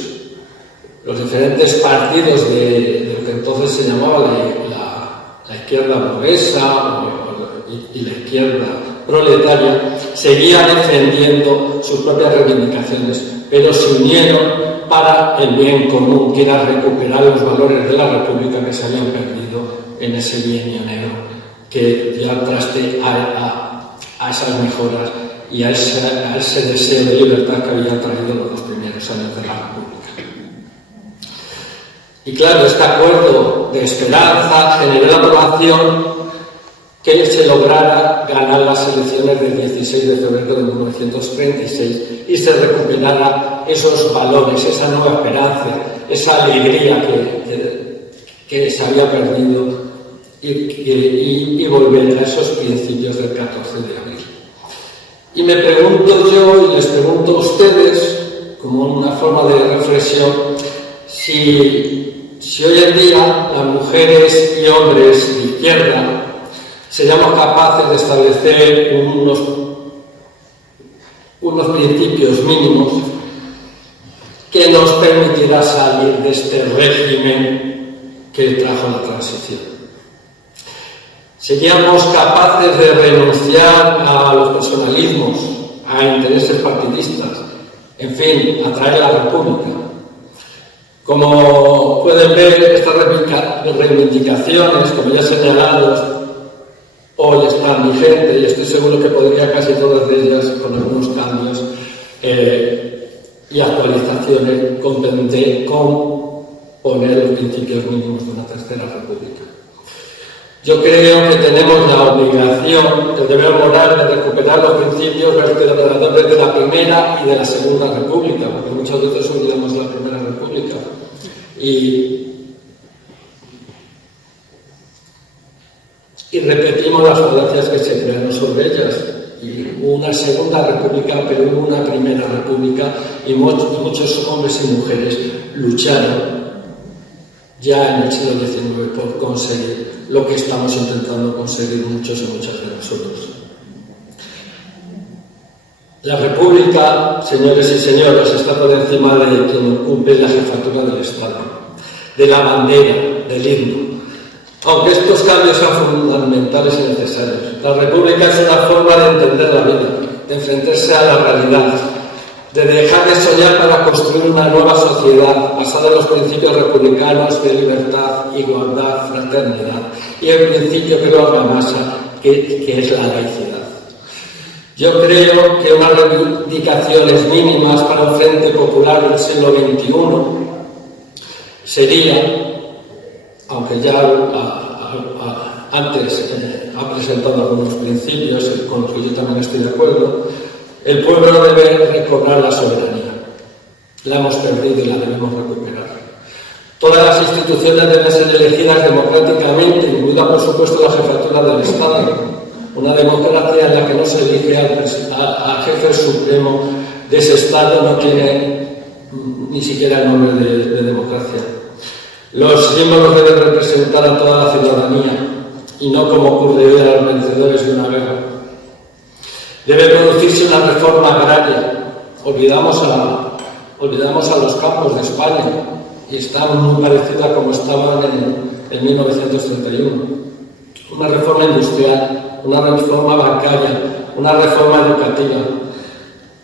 Los diferentes partidos de lo que entonces se llamaba la izquierda burguesa y la izquierda proletaria seguían defendiendo sus propias reivindicaciones, pero se unieron para el bien común, que era recuperar los valores de la República que se habían perdido en ese bienio negro, que dio al traste a esas mejoras y a ese deseo de libertad que había traído los 2 primeros años de la República. Y claro, este acuerdo de esperanza generó la aprobación que se lograra ganar las elecciones del 16 de febrero de 1936 y se recuperara esos valores, esa nueva esperanza, esa alegría que se había perdido y volver a esos principios del 14 de abril. Y me pregunto yo y les pregunto a ustedes, como una forma de reflexión, si hoy en día las mujeres y hombres de izquierda seríamos capaces de establecer unos principios mínimos que nos permitirá salir de este régimen que trajo la transición. Seríamos capaces de renunciar a los personalismos, a intereses partidistas, en fin, a traer la República. Como pueden ver, estas reivindicaciones, como ya he señalado, hoy están vigentes y estoy seguro que podría casi todas de ellas, con algunos cambios y actualizaciones, con poner los principios mínimos de una tercera república. Yo creo que tenemos la obligación, el deber moral de recuperar los principios vertebradores de la Primera y de la Segunda República, porque muchas veces olvidamos la Primera República. Y repetimos las falacias que se crearon sobre ellas. Y hubo una Segunda República, pero hubo una Primera República y muchos hombres y mujeres lucharon ya en el siglo XIX por conseguir lo que estamos intentando conseguir muchos y muchas de nosotros. La República, señores y señoras, está por encima de quien ocupe la jefatura del Estado, de la bandera, del himno. Aunque estos cambios sean fundamentales y necesarios, la República es una forma de entender la vida, de enfrentarse a la realidad, de dejar de soñar para construir una nueva sociedad basada en los principios republicanos de libertad, igualdad, fraternidad y el principio que lo amasa, que es la laicidad. Yo creo que unas reivindicaciones mínimas para un frente popular del siglo XXI sería, aunque ya antes ha presentado algunos principios con los que yo también estoy de acuerdo, el pueblo debe recobrar la soberanía. La hemos perdido y la debemos recuperar. Todas las instituciones deben ser elegidas democráticamente, incluida por supuesto la jefatura del Estado. Una democracia en la que no se elige al jefe supremo de ese Estado no tiene ni siquiera el nombre de democracia. Los símbolos deben representar a toda la ciudadanía y no como ocurre hoy a los vencedores de una guerra. Debe producirse una reforma agraria. Olvidamos a los campos de España y están muy parecidas como estaban en 1931. Una reforma industrial, una reforma bancaria, una reforma educativa.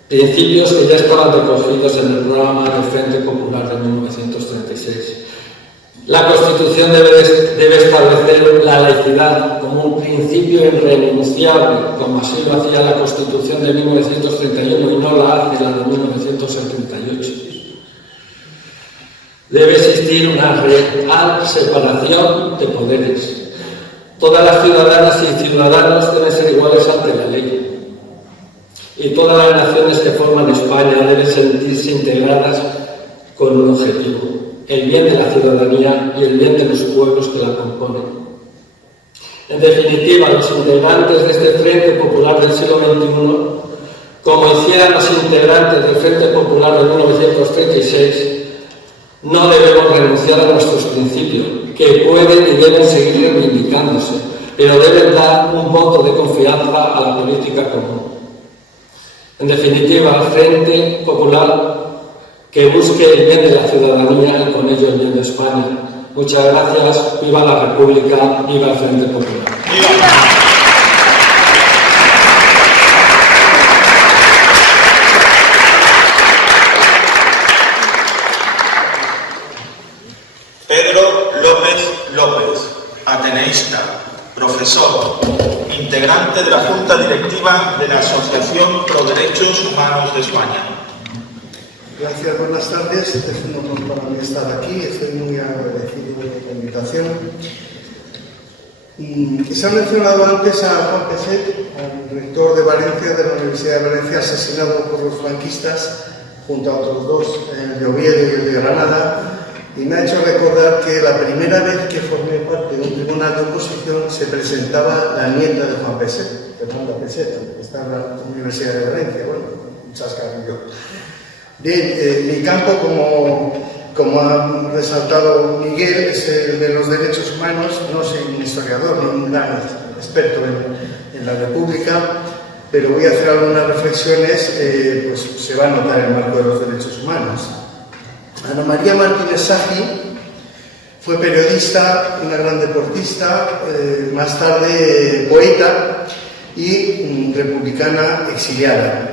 Principios que ya estaban recogidos en el programa del Frente Popular de 1936. La Constitución debe establecer la laicidad como un principio irrenunciable, como así lo hacía la Constitución de 1931 y no la hace la de 1978. Debe existir una real separación de poderes. Todas las ciudadanas y ciudadanos deben ser iguales ante la ley. Y todas las naciones que forman España deben sentirse integradas con un objetivo: el bien de la ciudadanía y el bien de los pueblos que la componen. En definitiva, los integrantes de este Frente Popular del siglo XXI, como hicieran los integrantes del Frente Popular de 1936, no debemos renunciar a nuestros principios, que pueden y deben seguir reivindicándose, pero deben dar un voto de confianza a la política común. En definitiva, el Frente Popular que busque el bien de la ciudadanía y con ello el bien de España. Muchas gracias. Viva la República, viva el Frente Popular. ¡Viva! Pedro López López, ateneísta, profesor, integrante de la Junta Directiva de la Asociación Pro Derechos Humanos de España. Gracias, buenas tardes. Es un honor para mí estar aquí. Estoy muy agradecido de la invitación. Se ha mencionado antes a Juan Peset, al rector de Valencia, de la Universidad de Valencia, asesinado por los franquistas, junto a otros dos, el de Oviedo y el de Granada, y me ha hecho recordar que la primera vez que formé parte de un tribunal de oposición se presentaba la nieta de Juan Peset, Fernanda Peset, que está en la Universidad de Valencia, bueno, un chascarrillo. Bien, mi campo, como ha resaltado Miguel, es el de los derechos humanos. No soy un historiador, ni un gran experto en la República, pero voy a hacer algunas reflexiones, pues se va a notar el marco de los derechos humanos. Ana María Martínez Sagi fue periodista, una gran deportista, más tarde poeta y republicana exiliada.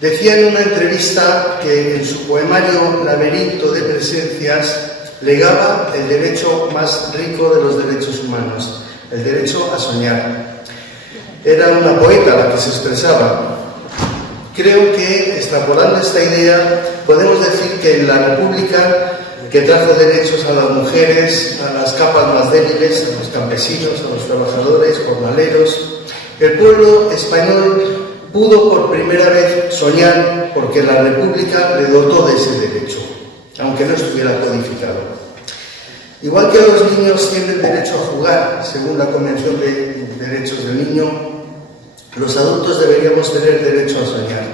Decía en una entrevista que en su poemario Laberinto de Presencias legaba el derecho más rico de los derechos humanos, el derecho a soñar. Era una poeta la que se expresaba. Creo que, extrapolando esta idea, podemos decir que en la República, que trajo derechos a las mujeres, a las capas más débiles, a los campesinos, a los trabajadores, jornaleros, el pueblo español pudo por primera vez soñar porque la República le dotó de ese derecho, aunque no estuviera codificado. Igual que los niños tienen derecho a jugar, según la Convención de Derechos del Niño, los adultos deberíamos tener derecho a soñar.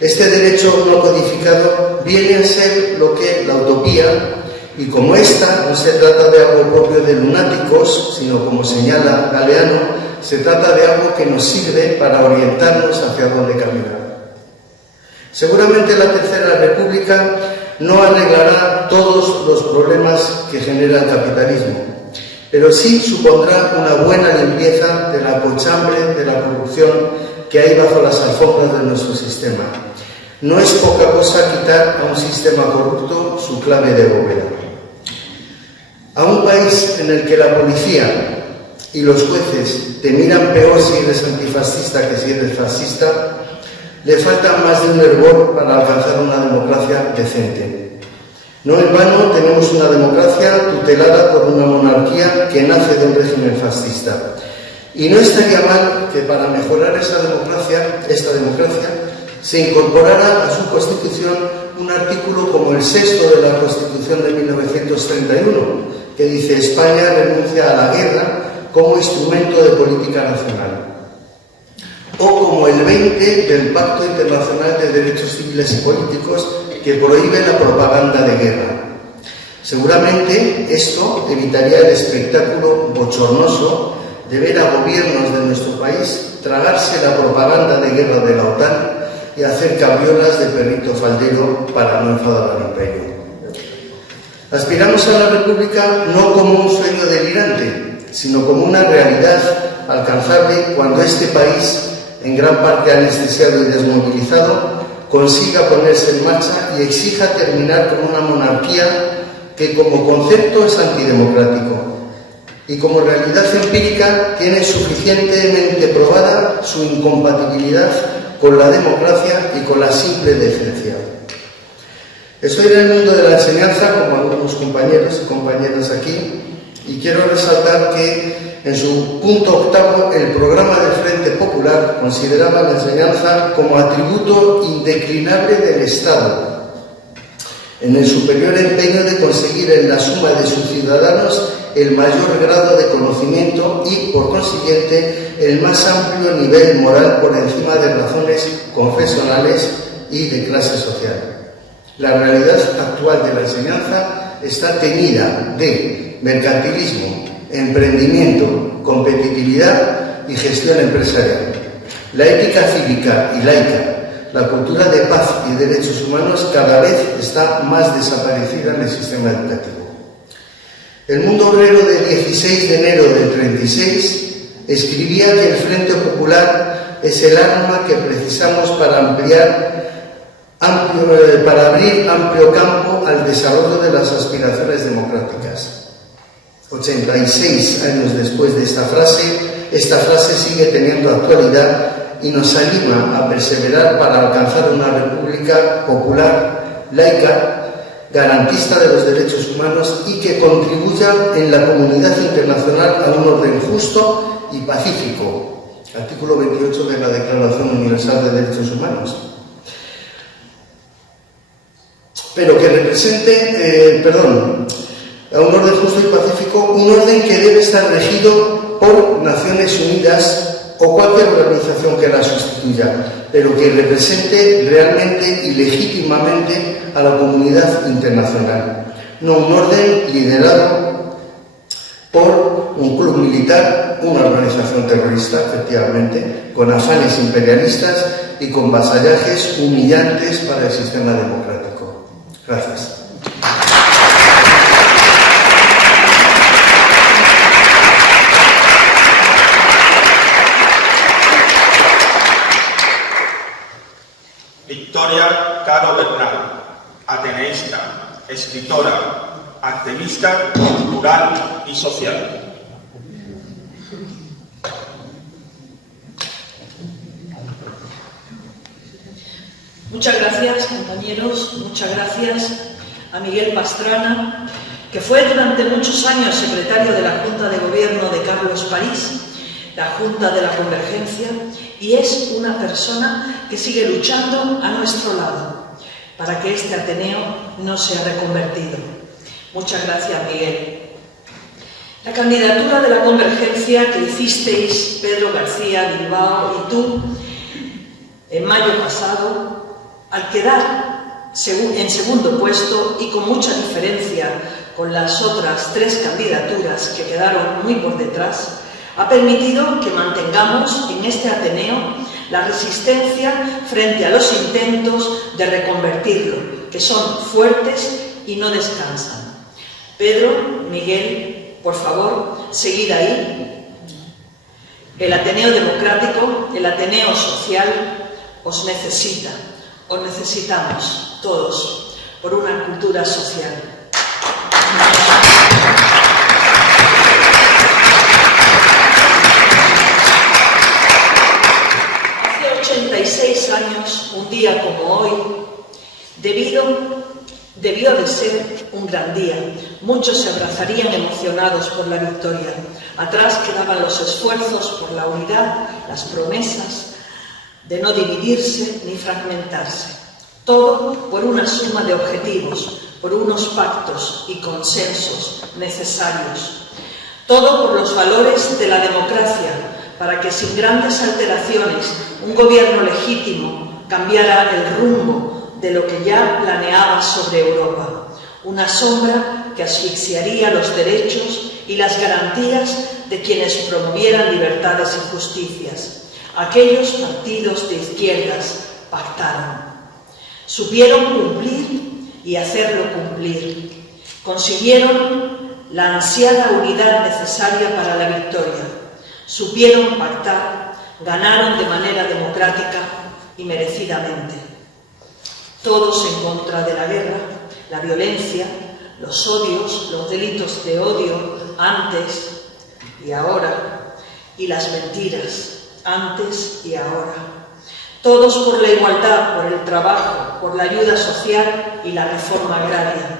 Este derecho no codificado viene a ser lo que la utopía, y como esta no se trata de algo propio de lunáticos, sino, como señala Galeano, se trata de algo que nos sirve para orientarnos hacia dónde caminar. Seguramente la Tercera República no arreglará todos los problemas que genera el capitalismo, pero sí supondrá una buena limpieza de la cochambre, de la corrupción que hay bajo las alfombras de nuestro sistema. No es poca cosa quitar a un sistema corrupto su clave de bóveda. A un país en el que la policía y los jueces te miran peor si eres antifascista que si eres fascista, le falta más de un hervor para alcanzar una democracia decente. No en vano tenemos una democracia tutelada por una monarquía que nace de un régimen fascista. Y no estaría mal que para mejorar esta democracia, se incorporara a su Constitución un artículo como el 6º de la Constitución de 1931, que dice: España renuncia a la guerra como instrumento de política nacional, o como el 20 del Pacto Internacional de Derechos Civiles y Políticos, que prohíbe la propaganda de guerra. Seguramente esto evitaría el espectáculo bochornoso de ver a gobiernos de nuestro país tragarse la propaganda de guerra de la OTAN y hacer cabriolas de perrito faldero para no enfadar al imperio. Aspiramos a la República no como un sueño delirante, sino como una realidad alcanzable cuando este país, en gran parte anestesiado y desmovilizado, consiga ponerse en marcha y exija terminar con una monarquía que como concepto es antidemocrático y como realidad empírica tiene suficientemente probada su incompatibilidad con la democracia y con la simple decencia. Estoy en el mundo de la enseñanza, como algunos compañeros y compañeras aquí, y quiero resaltar que en su punto 8º el programa del Frente Popular consideraba la enseñanza como atributo indeclinable del Estado, en el superior empeño de conseguir en la suma de sus ciudadanos el mayor grado de conocimiento y, por consiguiente, el más amplio nivel moral por encima de razones confesionales y de clase social. La realidad actual de la enseñanza está teñida de mercantilismo, emprendimiento, competitividad y gestión empresarial. La ética cívica y laica, la cultura de paz y derechos humanos cada vez está más desaparecida en el sistema educativo. El Mundo Obrero de 16 de enero del 36 escribía que el Frente Popular es el arma que precisamos para abrir amplio campo al desarrollo de las aspiraciones democráticas. 86 años después de esta frase sigue teniendo actualidad y nos anima a perseverar para alcanzar una república popular, laica, garantista de los derechos humanos y que contribuya en la comunidad internacional a un orden justo y pacífico. Artículo 28 de la Declaración Universal de Derechos Humanos. Pero que represente, a un orden justo y pacífico, un orden que debe estar regido por Naciones Unidas o cualquier organización que la sustituya, pero que represente realmente y legítimamente a la comunidad internacional. No un orden liderado por un club militar, una organización terrorista, efectivamente, con afanes imperialistas y con vasallajes humillantes para el sistema democrático. Gracias. Victoria Caro Bernal, ateneísta, escritora, activista cultural y social. Muchas gracias, compañeros, muchas gracias a Miguel Pastrana, que fue durante muchos años secretario de la Junta de Gobierno de Carlos París, la Junta de la Convergencia, y es una persona que sigue luchando a nuestro lado para que este Ateneo no sea reconvertido. Muchas gracias, Miguel. La candidatura de la Convergencia que hicisteis Pedro García Bilbao y tú en mayo pasado, al quedar en segundo puesto y con mucha diferencia con las otras 3 candidaturas que quedaron muy por detrás, ha permitido que mantengamos en este Ateneo la resistencia frente a los intentos de reconvertirlo, que son fuertes y no descansan. Pedro, Miguel, por favor, seguid ahí. El Ateneo democrático, el Ateneo social, os necesita, os necesitamos todos por una cultura social. Hace 86 años, un día como hoy, debió de ser un gran día. Muchos se abrazarían emocionados por la victoria. Atrás quedaban los esfuerzos por la unidad, las promesas de no dividirse ni fragmentarse. Todo por una suma de objetivos, por unos pactos y consensos necesarios. Todo por los valores de la democracia, para que sin grandes alteraciones un gobierno legítimo cambiara el rumbo de lo que ya planeaba sobre Europa. Una sombra que asfixiaría los derechos y las garantías de quienes promovieran libertades y justicias. Aquellos partidos de izquierdas pactaron. Supieron cumplir y hacerlo cumplir. Consiguieron la ansiada unidad necesaria para la victoria. Supieron pactar, ganaron de manera democrática y merecidamente. Todos en contra de la guerra, la violencia, los odios, los delitos de odio antes y ahora, y las mentiras antes y ahora. Todos por la igualdad, por el trabajo, por la ayuda social y la reforma agraria.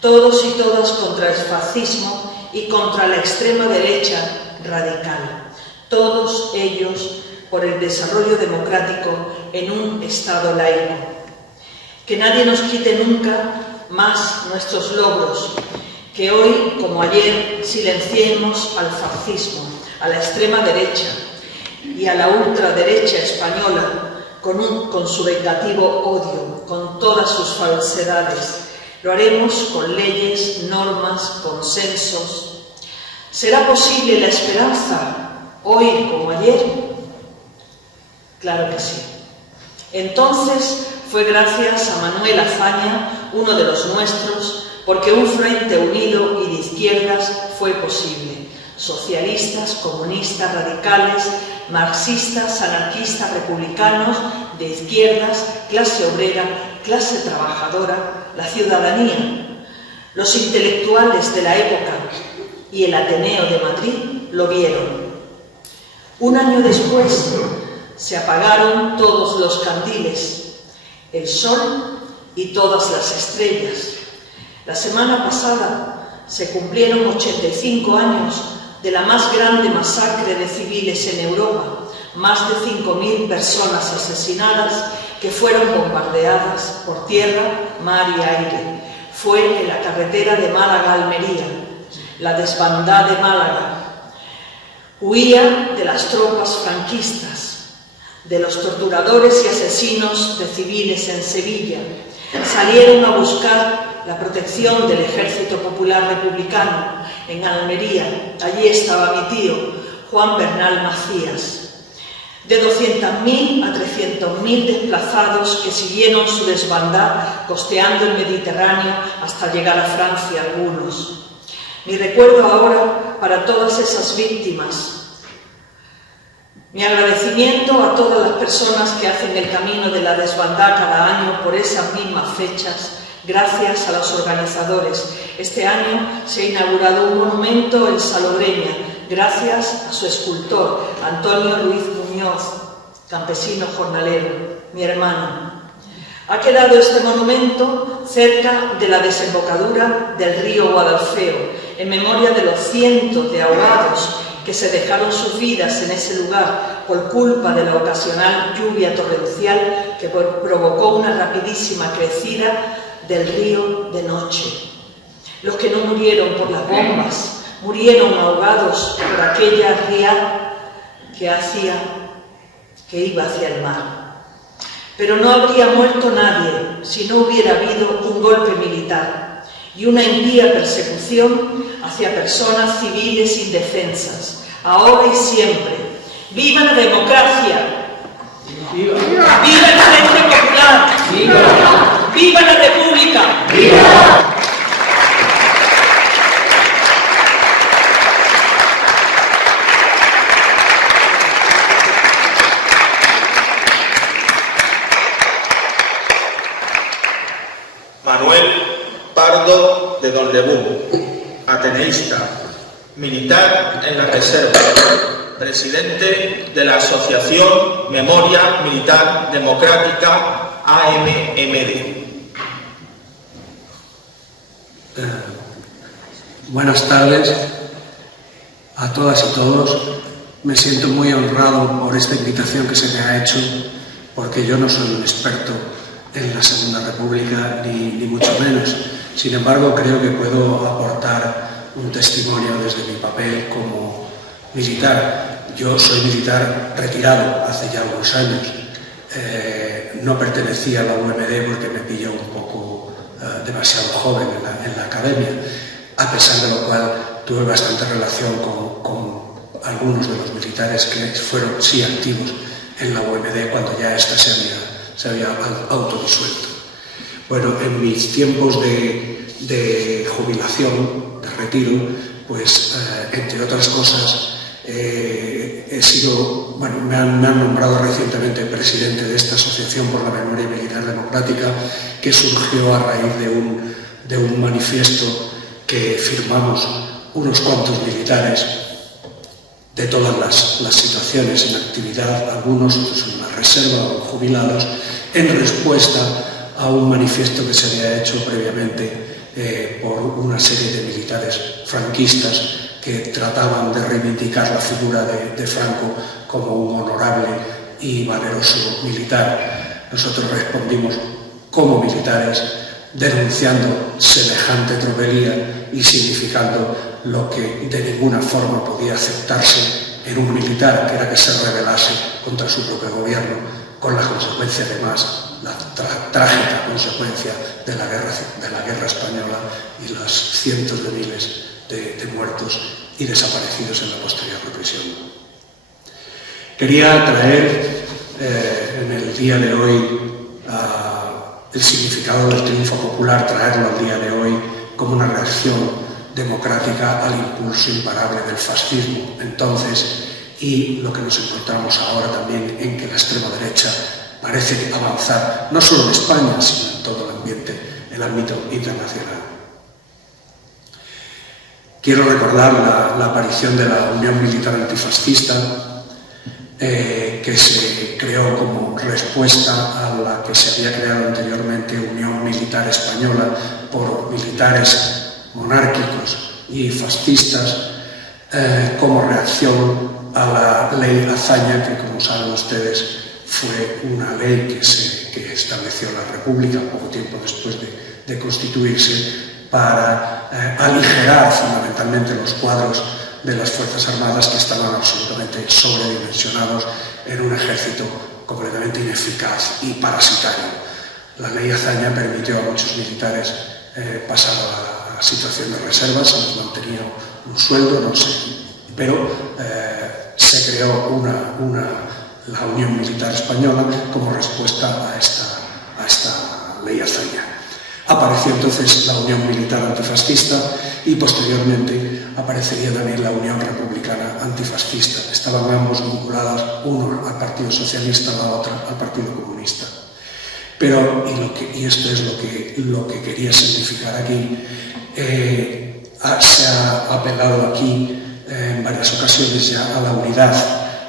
Todos y todas contra el fascismo y contra la extrema derecha radical. Todos ellos por el desarrollo democrático en un Estado laico. Que nadie nos quite nunca más nuestros logros. Que hoy, como ayer, silenciemos al fascismo, a la extrema derecha y a la ultraderecha española con su vengativo odio, con todas sus falsedades. Lo haremos con leyes, normas, consensos. ¿Será posible la esperanza hoy como ayer? Claro que sí. Entonces fue gracias a Manuel Azaña, uno de los nuestros, porque un frente unido y de izquierdas fue posible. Socialistas, comunistas, radicales, marxistas, anarquistas, republicanos, de izquierdas, clase obrera, clase trabajadora, la ciudadanía. Los intelectuales de la época y el Ateneo de Madrid lo vieron. Un año después se apagaron todos los candiles, el sol y todas las estrellas. La semana pasada se cumplieron 85 años de la más grande masacre de civiles en Europa, más de 5.000 personas asesinadas que fueron bombardeadas por tierra, mar y aire. Fue en la carretera de Málaga a Almería, la desbandada de Málaga. Huía de las tropas franquistas, de los torturadores y asesinos de civiles en Sevilla. Salieron a buscar la protección del Ejército Popular Republicano en Almería. Allí estaba mi tío, Juan Bernal Macías. De 200.000 a 300.000 desplazados que siguieron su desbandada costeando el Mediterráneo hasta llegar a Francia algunos. Mi recuerdo ahora para todas esas víctimas. Mi agradecimiento a todas las personas que hacen el camino de la desbandada cada año por esas mismas fechas, gracias a los organizadores. Este año se ha inaugurado un monumento en Salobreña, gracias a su escultor, Antonio Ruiz Muñoz, campesino jornalero, mi hermano. Ha quedado este monumento cerca de la desembocadura del río Guadalfeo, en memoria de los cientos de ahogados que se dejaron sus vidas en ese lugar por culpa de la ocasional lluvia torrencial que provocó una rapidísima crecida del río de noche. Los que no murieron por las bombas, murieron ahogados por aquella ría que iba hacia el mar. Pero no habría muerto nadie si no hubiera habido un golpe militar y una impía persecución hacia personas civiles indefensas, ahora y siempre. ¡Viva la democracia! ¡Viva! ¡Viva el Frente Popular! ¡Viva! ¡Viva la República! ¡Viva! Manuel Pardo de Don Lebú, ateneísta, militar en la reserva, presidente de la Asociación Memoria Militar Democrática AMMD. Buenas tardes a todas y todos. Me siento muy honrado por esta invitación que se me ha hecho, porque yo no soy un experto en la Segunda República, ni mucho menos. Sin embargo, creo que puedo aportar un testimonio desde mi papel como militar. Yo soy militar retirado hace ya unos años. No pertenecía a la UMD porque me pilló un poco demasiado joven en la academia, a pesar de lo cual tuve bastante relación con algunos de los militares que fueron sí activos en la UMD cuando ya ésta se había autodisuelto. Bueno, en mis tiempos de jubilación, de retiro, pues entre otras cosas he sido, bueno, me han nombrado recientemente presidente de esta Asociación por la Memoria Militar Democrática, que surgió a raíz de un manifiesto que firmamos unos cuantos militares de todas las situaciones en actividad, algunos en la reserva o jubilados, en respuesta a un manifiesto que se había hecho previamente por una serie de militares franquistas que trataban de reivindicar la figura de Franco como un honorable y valeroso militar. Nosotros respondimos como militares denunciando semejante tropelía y significando lo que de ninguna forma podía aceptarse en un militar, que era que se rebelase contra su propio gobierno, con la consecuencia además, la trágica consecuencia de la guerra española y los cientos de miles de muertos y desaparecidos en la posterior represión. Quería traer en el día de hoy el significado del triunfo popular, traerlo al día de hoy como una reacción democrática al impulso imparable del fascismo entonces, y lo que nos encontramos ahora también en que la extrema derecha parece avanzar no solo en España, sino en todo el ambiente, el ámbito internacional. Quiero recordar la aparición de la Unión Militar Antifascista, que se creó como respuesta a la que se había creado anteriormente Unión Militar Española por militares monárquicos y fascistas como reacción a la ley Azaña, que, como saben ustedes, fue una ley que estableció la República poco tiempo después de constituirse para aligerar fundamentalmente los cuadros de las Fuerzas Armadas, que estaban absolutamente sobredimensionados en un ejército completamente ineficaz y parasitario. La ley Azaña permitió a muchos militares pasar a la situación de reserva, se les mantenía un sueldo, no sé, pero se creó la Unión Militar Española como respuesta a esta ley Azaña. Apareció entonces la Unión Militar Antifascista y posteriormente aparecería también la Unión Republicana Antifascista. Estaban ambos vinculados, uno al Partido Socialista, la otra al Partido Comunista. Pero, y esto es lo que quería significar aquí, se ha apelado aquí en varias ocasiones ya a la unidad,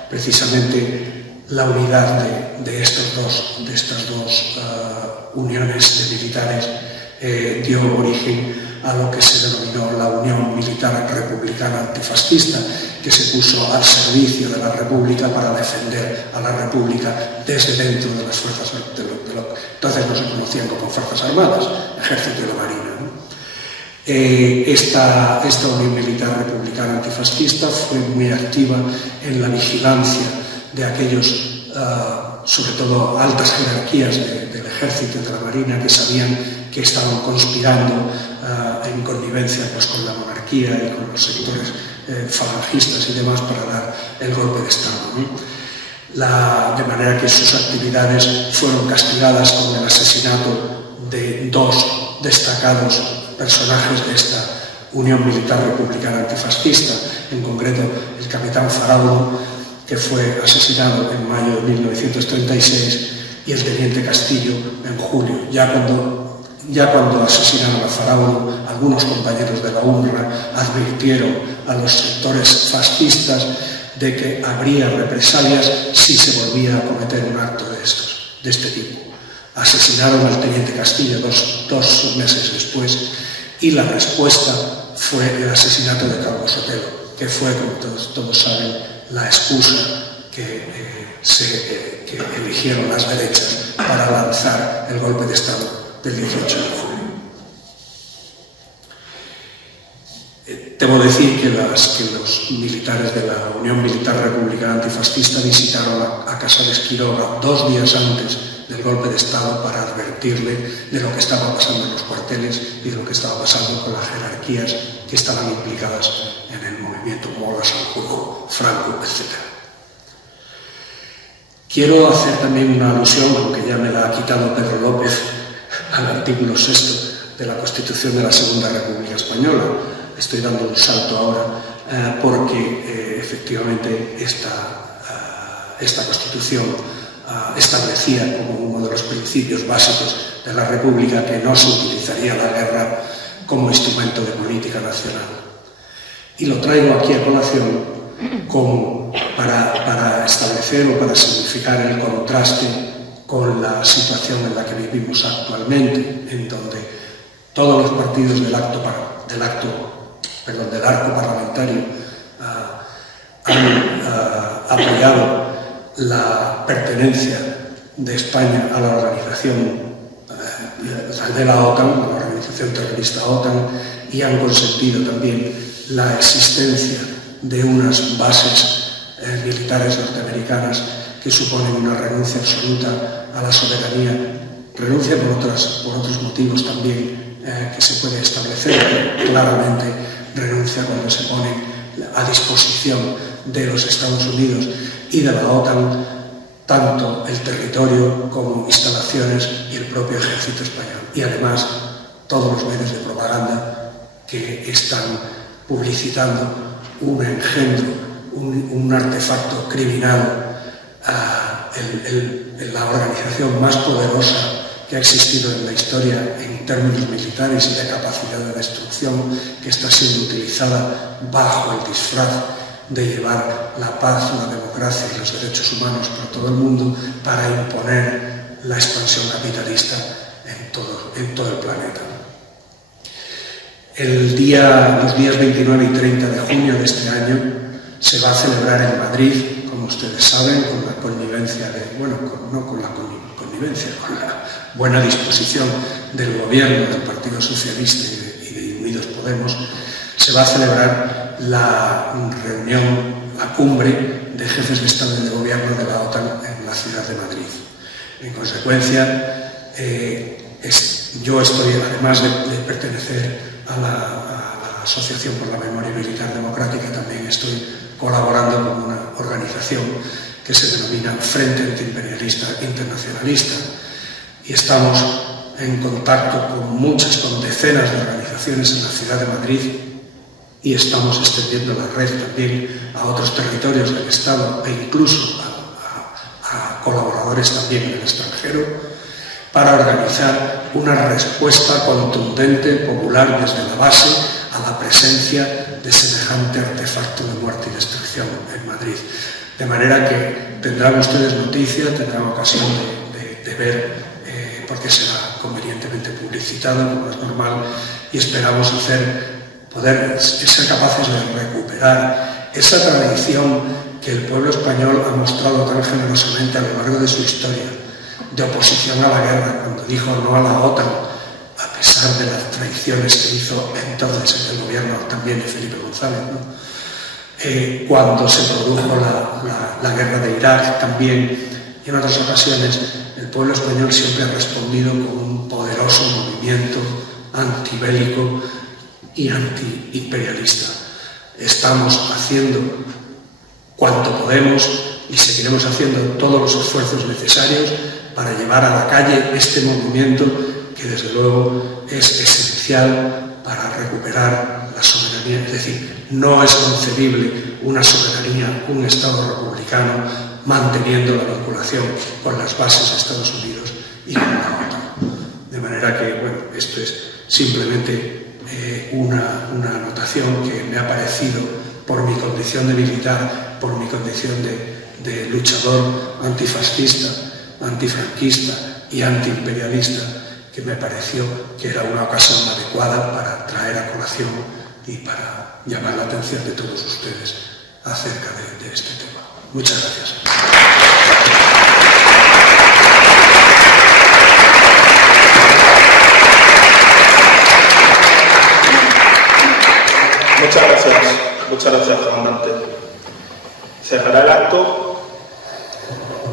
precisamente la unidad de estas dos uniones de militares dio origen a lo que se denominó la Unión Militar Republicana Antifascista, que se puso al servicio de la República para defender a la República desde dentro de las fuerzas de lo entonces no se conocían como Fuerzas Armadas, Ejército y la Marina, ¿no? Esta Unión Militar Republicana Antifascista fue muy activa en la vigilancia de aquellos, sobre todo altas jerarquías del Ejército y de la Marina, que sabían que estaban conspirando en connivencia pues, con la monarquía y con los sectores falangistas y demás para dar el golpe de Estado, ¿no? De manera que sus actividades fueron castigadas con el asesinato de dos destacados personajes de esta Unión Militar Republicana Antifascista, en concreto el capitán Farabuno, que fue asesinado en mayo de 1936, y el teniente Castillo en julio. Ya cuando asesinaron a Farabuno, algunos compañeros de la UNRWA advirtieron a los sectores fascistas de que habría represalias si se volvía a cometer un acto de este tipo. Asesinaron al teniente Castillo dos meses después, y la respuesta fue el asesinato de Calvo Sotelo, que fue, como todos saben, la excusa que eligieron las derechas para lanzar el golpe de Estado del 18 de julio. Debo decir que los militares de la Unión Militar Republicana Antifascista visitaron a Casares Quiroga 2 días antes del golpe de Estado para advertirle de lo que estaba pasando en los cuarteles y de lo que estaba pasando con las jerarquías que estaban implicadas en el movimiento Mola, Sanjurjo, Franco, etc. Quiero hacer también una alusión, aunque ya me la ha quitado Pedro López, al artículo 6 de la Constitución de la Segunda República Española. Estoy dando un salto ahora porque efectivamente esta Constitución establecía como uno de los principios básicos de la República que no se utilizaría la guerra como instrumento de política nacional. Y lo traigo aquí a colación para establecer o para significar el contraste con la situación en la que vivimos actualmente, en donde todos los partidos del arco parlamentario han apoyado la pertenencia de España a la organización de la OTAN, a la organización terrorista OTAN, y han consentido también la existencia de unas bases militares norteamericanas que suponen una renuncia absoluta a la soberanía, renuncia por otros motivos también que se puede establecer, pero claramente renuncia cuando se pone a disposición de los Estados Unidos y de la OTAN tanto el territorio como instalaciones y el propio ejército español. Y además todos los medios de propaganda que están publicitando un engendro, un artefacto criminal, la organización más poderosa que ha existido en la historia en términos militares y de capacidad de destrucción, que está siendo utilizada bajo el disfraz de llevar la paz, la democracia y los derechos humanos por todo el mundo para imponer la expansión capitalista en todo el planeta. los días 29 y 30 de junio de este año se va a celebrar en Madrid, como ustedes saben, con la connivencia con la buena disposición del gobierno, del Partido Socialista y de Unidos Podemos, se va a celebrar la reunión, la cumbre de jefes de Estado y de Gobierno de la OTAN en la ciudad de Madrid. En consecuencia, yo estoy, además de pertenecer a la Asociación por la Memoria Militar Democrática, también estoy colaborando con una organización que se denomina Frente Antiimperialista Internacionalista, y estamos en contacto con decenas de organizaciones en la ciudad de Madrid, y estamos extendiendo la red también a otros territorios del Estado e incluso a colaboradores también en el extranjero, para organizar una respuesta contundente, popular, desde la base a la presencia de semejante artefacto de muerte y destrucción en Madrid. De manera que tendrán ustedes noticia, tendrán ocasión de ver, porque será convenientemente publicitado, como es normal, y esperamos poder ser capaces de recuperar esa tradición que el pueblo español ha mostrado tan generosamente a lo largo de su historia, de oposición a la guerra, cuando dijo no a la OTAN, a pesar de las traiciones que hizo entonces el gobierno también de Felipe González, ¿no? Cuando se produjo la guerra de Irak también, y en otras ocasiones, el pueblo español siempre ha respondido con un poderoso movimiento antibélico y antiimperialista. Estamos haciendo cuanto podemos y seguiremos haciendo todos los esfuerzos necesarios para llevar a la calle este movimiento que desde luego es esencial para recuperar la soberanía. Es decir, no es concebible una soberanía, un Estado republicano, manteniendo la vinculación con las bases de Estados Unidos y con la OTAN. De manera que, bueno, esto es simplemente una anotación que me ha parecido, por mi condición de militar, por mi condición de luchador antifascista, antifranquista y antiimperialista, que me pareció que era una ocasión adecuada para traer a colación y para llamar la atención de todos ustedes acerca de este tema. Muchas gracias. Muchas gracias, comandante. Cerrará el acto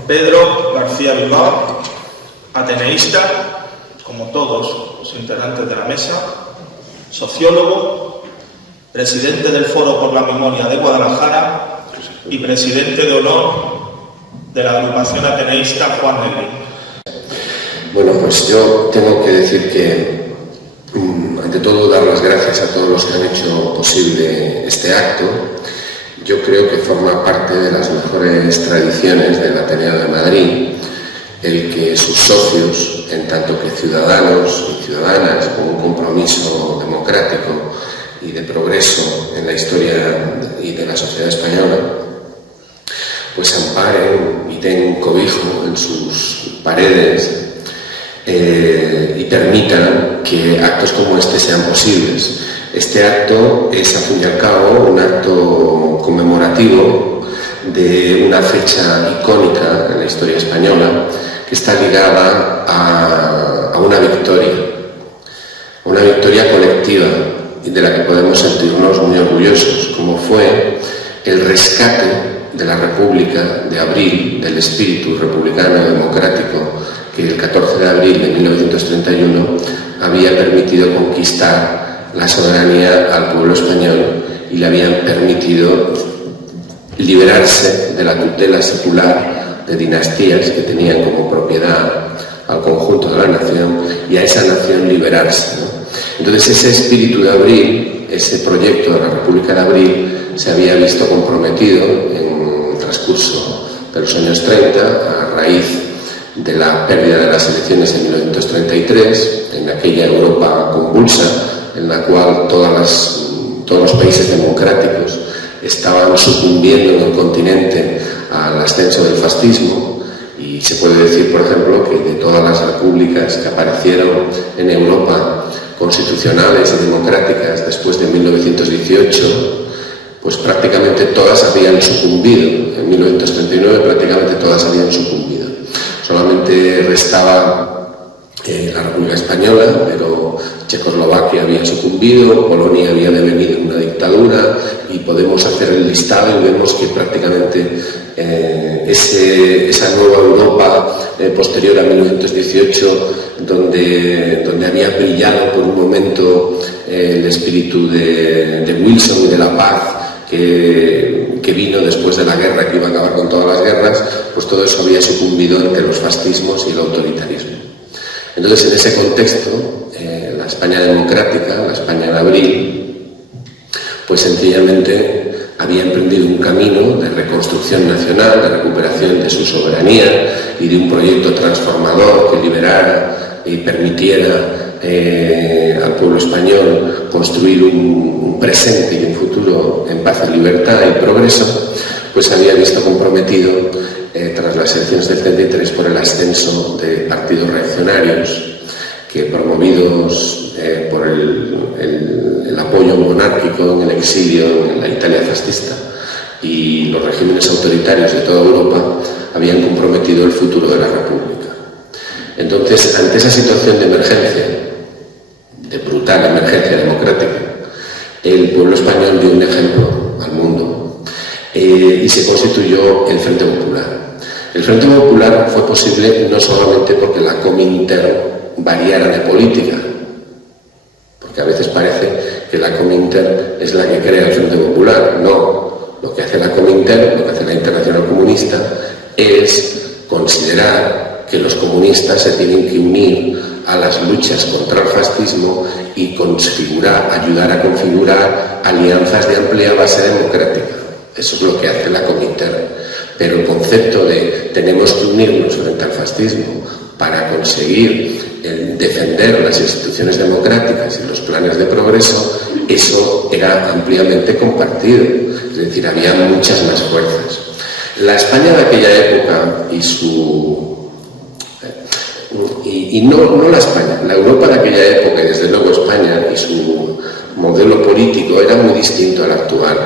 Pedro García Bilbao, ateneísta, como todos los integrantes de la mesa, sociólogo, presidente del Foro por la Memoria de Guadalajara y presidente de honor de la agrupación ateneísta Juan Negrín. Bueno, pues yo tengo que decir que, ante todo, dar las gracias a todos los que han hecho posible este acto. Yo creo que forma parte de las mejores tradiciones del Ateneo de Madrid el que sus socios, en tanto que ciudadanos y ciudadanas con un compromiso democrático y de progreso en la historia y de la sociedad española, pues amparen y den cobijo en sus paredes y permitan que actos como este sean posibles. Este acto es, al fin y al cabo, un acto conmemorativo de una fecha icónica en la historia española, que está ligada a una victoria colectiva y de la que podemos sentirnos muy orgullosos, como fue el rescate de la República de abril, del espíritu republicano democrático que el 14 de abril de 1931 había permitido conquistar la soberanía al pueblo español y le habían permitido liberarse de la tutela secular de dinastías que tenían como propiedad al conjunto de la nación y a esa nación liberarse, ¿no? Entonces ese espíritu de abril, ese proyecto de la República de Abril, se había visto comprometido en el transcurso de los años 30 a raíz de la pérdida de las elecciones en 1933, en aquella Europa convulsa en la cual todos los países democráticos estaban sucumbiendo en el continente al ascenso del fascismo, y se puede decir, por ejemplo, que de todas las repúblicas que aparecieron en Europa constitucionales y democráticas después de 1918, pues prácticamente todas habían sucumbido. En 1939 prácticamente todas habían sucumbido. Solamente restaba la República Española, pero Checoslovaquia había sucumbido, Polonia había devenido en una dictadura, y podemos hacer el listado y vemos que prácticamente esa nueva Europa posterior a 1918, donde había brillado por un momento el espíritu de Wilson y de la paz, que vino después de la guerra, que iba a acabar con todas las guerras, pues todo eso había sucumbido ante los fascismos y el autoritarismo. Entonces, en ese contexto, la España democrática, la España de abril, pues sencillamente había emprendido un camino de reconstrucción nacional, de recuperación de su soberanía y de un proyecto transformador que liberara y permitiera al pueblo español construir un presente y un futuro en paz y libertad y progreso, pues había visto comprometido tras las elecciones del 33 por el ascenso de partidos reaccionarios que, promovidos por el apoyo monárquico en el exilio en la Italia fascista y los regímenes autoritarios de toda Europa, habían comprometido el futuro de la República. Entonces, ante esa situación de emergencia, de brutal emergencia democrática, el pueblo español dio un ejemplo al mundo y se constituyó el Frente Popular. El Frente Popular fue posible no solamente porque la Cominter variara de política, porque a veces parece que la Cominter es la que crea el Frente Popular. No, lo que hace la Cominter, lo que hace la Internacional Comunista, es considerar que los comunistas se tienen que unir a las luchas contra el fascismo y ayudar a configurar alianzas de amplia base democrática. Eso es lo que hace la Cominter. Pero el concepto de tenemos que unirnos frente al fascismo para conseguir defender las instituciones democráticas y los planes de progreso, eso era ampliamente compartido. Es decir, había muchas más fuerzas. La España de aquella época no la España, la Europa de aquella época, y desde luego España y su modelo político era muy distinto al actual.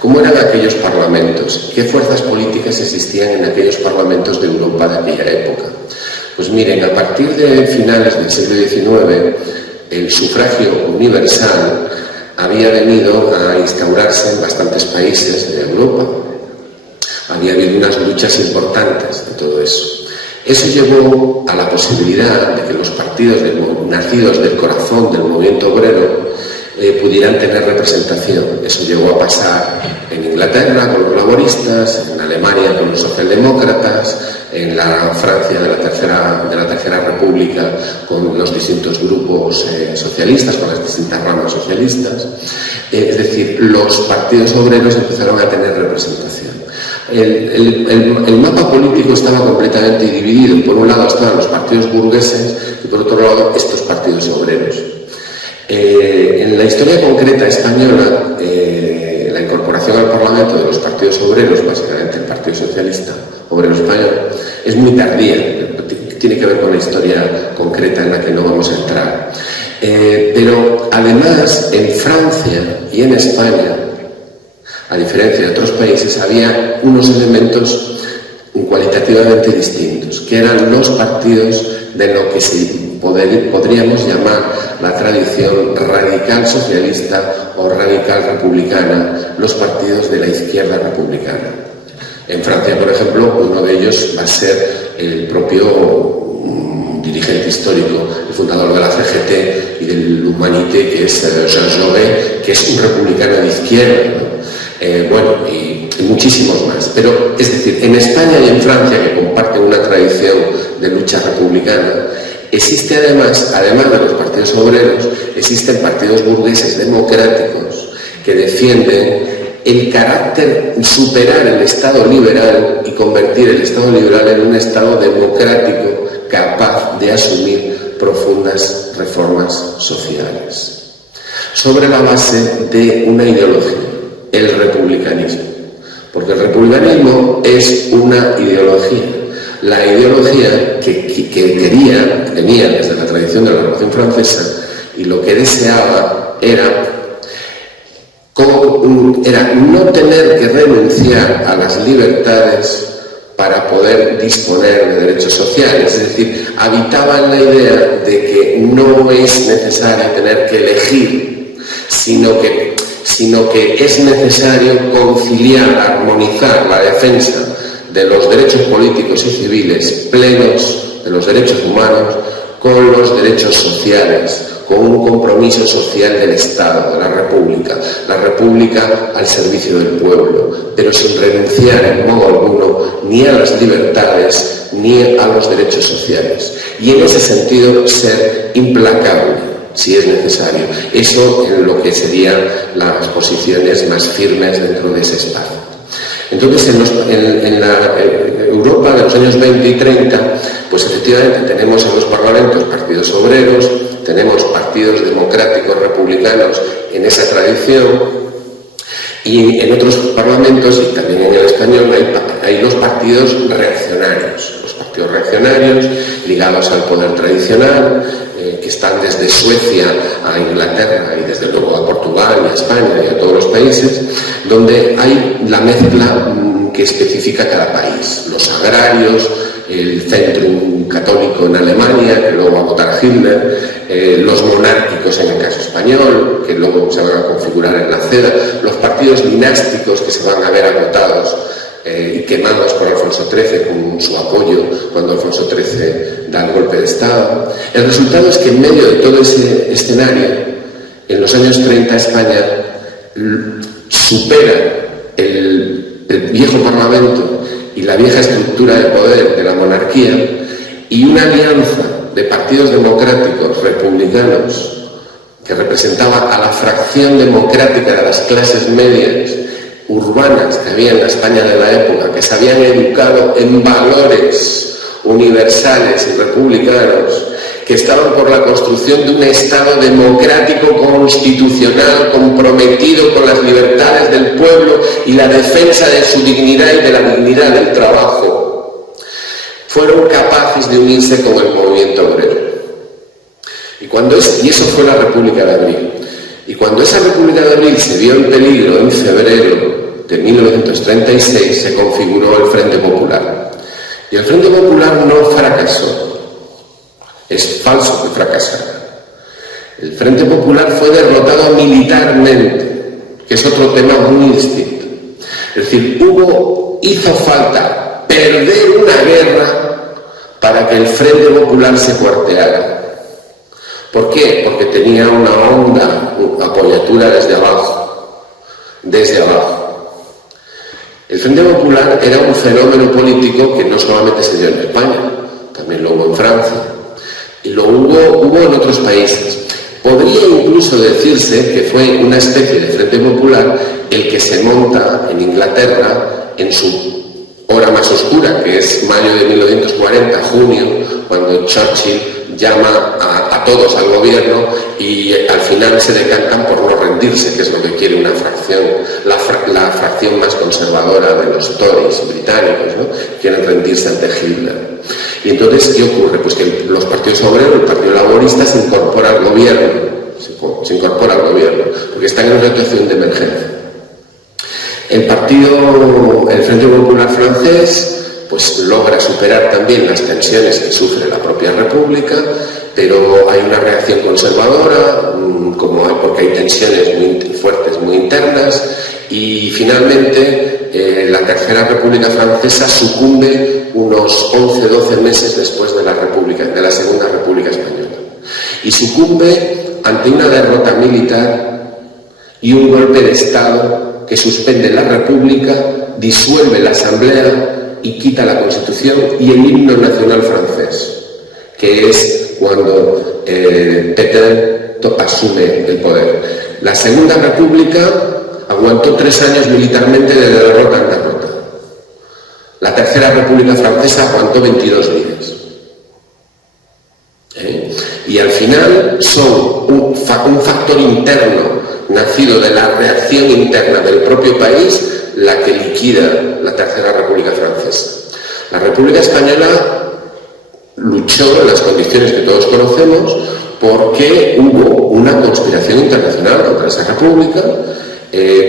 ¿Cómo eran aquellos parlamentos? ¿Qué fuerzas políticas existían en aquellos parlamentos de Europa de aquella época? Pues miren, a partir de finales del siglo XIX, el sufragio universal había venido a instaurarse en bastantes países de Europa. Había habido unas luchas importantes en todo eso. Eso llevó a la posibilidad de que los partidos nacidos del corazón del movimiento obrero pudieran tener representación. Eso llegó a pasar en Inglaterra con los laboristas, en Alemania con los socialdemócratas, en la Francia de la Tercera República con los distintos grupos socialistas, con las distintas ramas socialistas. Es decir, los partidos obreros empezaron a tener representación. El mapa político estaba completamente dividido. Por un lado estaban los partidos burgueses y por otro lado estos partidos obreros. En la historia concreta española, la incorporación al Parlamento de los partidos obreros, básicamente el Partido Socialista Obrero Español, es muy tardía, tiene que ver con la historia concreta en la que no vamos a entrar. Pero además, en Francia y en España, a diferencia de otros países, había unos elementos cualitativamente distintos, que eran los partidos de lo que podríamos llamar la tradición radical socialista o radical republicana, los partidos de la izquierda republicana. En Francia, por ejemplo, uno de ellos va a ser el propio dirigente histórico, el fundador de la CGT y del Humanité, que es Jean Jaurès, que es un republicano de izquierda, ¿no? Y muchísimos más. Pero, es decir, en España y en Francia, que comparten una tradición de lucha republicana, existe además de los partidos obreros, existen partidos burgueses democráticos que defienden el carácter, superar el Estado liberal y convertir el Estado liberal en un Estado democrático capaz de asumir profundas reformas sociales. Sobre la base de una ideología, el republicanismo. Porque el republicanismo es una ideología. La ideología que venía desde la tradición de la Revolución Francesa y lo que deseaba era no tener que renunciar a las libertades para poder disponer de derechos sociales. Es decir, habitaba en la idea de que no es necesario tener que elegir, sino que es necesario conciliar, armonizar la defensa de los derechos políticos y civiles plenos, de los derechos humanos, con los derechos sociales, con un compromiso social del Estado, de la República al servicio del pueblo, pero sin renunciar en modo alguno ni a las libertades ni a los derechos sociales. Y en ese sentido ser implacable, si es necesario. Eso en lo que serían las posiciones más firmes dentro de ese espacio. Entonces, en la Europa de los años 20 y 30, pues efectivamente tenemos en los parlamentos partidos obreros, tenemos partidos democráticos republicanos en esa tradición, y en otros parlamentos, y también en el español, hay los partidos reaccionarios. Los partidos reaccionarios ligados al poder tradicional, que están desde Suecia a Inglaterra y desde luego a Portugal y a España y a todos los países, donde hay la mezcla que especifica cada país. Los agrarios, el Centrum católico en Alemania, que luego va a votar Hitler, los monárquicos en el caso español, que luego se van a configurar en la CEDA, los partidos dinásticos que se van a ver agotados y quemados por Alfonso XIII con su apoyo cuando Alfonso XIII da el golpe de Estado. El resultado es que en medio de todo ese escenario, en los años 30 España supera el viejo Parlamento y la vieja estructura de poder de la monarquía, y una alianza de partidos democráticos republicanos que representaba a la fracción democrática de las clases medias urbanas que había en la España de la época, que se habían educado en valores universales y republicanos, que estaban por la construcción de un Estado democrático constitucional comprometido con las libertades del pueblo y la defensa de su dignidad y de la dignidad del trabajo, fueron capaces de unirse con el movimiento obrero. Y eso fue la República de Abril. Y cuando esa República de Abril se vio en peligro en febrero de 1936, se configuró el Frente Popular. Y el Frente Popular no fracasó. Es falso que fracasara. El Frente Popular fue derrotado militarmente, que es otro tema muy distinto. Es decir, hizo falta perder una guerra para que el Frente Popular se cuarteara. ¿Por qué? Porque tenía una honda apoyatura desde abajo. Desde abajo. El Frente Popular era un fenómeno político que no solamente se dio en España, también lo hubo en Francia, y lo hubo en otros países. Podría incluso decirse que fue una especie de Frente Popular el que se monta en Inglaterra en su hora más oscura, que es mayo de 1940, junio, cuando Churchill llama a todos al gobierno y al final se decantan por no rendirse, que es lo que quiere una fracción, la fracción más conservadora de los Tories británicos, ¿no? Quieren rendirse ante Hitler. Y entonces, ¿qué ocurre? Pues que los partidos obreros, el Partido Laborista, se incorpora al gobierno, porque están en una situación de emergencia. El Frente Popular francés, pues logra superar también las tensiones que sufre la propia República, pero hay una reacción conservadora, porque hay tensiones muy fuertes, muy internas, y finalmente la Tercera República Francesa sucumbe unos 11-12 meses después de la Segunda República Española. Y sucumbe ante una derrota militar y un golpe de Estado que suspende la República, disuelve la Asamblea y quita la Constitución y el himno nacional francés, que es cuando Pétain asume el poder. La Segunda República aguantó 3 años militarmente de derrota en derrota. La Tercera República Francesa aguantó 22 días. Y al final son un factor interno nacido de la reacción interna del propio país la que liquida la Tercera República Francesa. La República Española luchó en las condiciones que todos conocemos porque hubo una conspiración internacional contra esa república,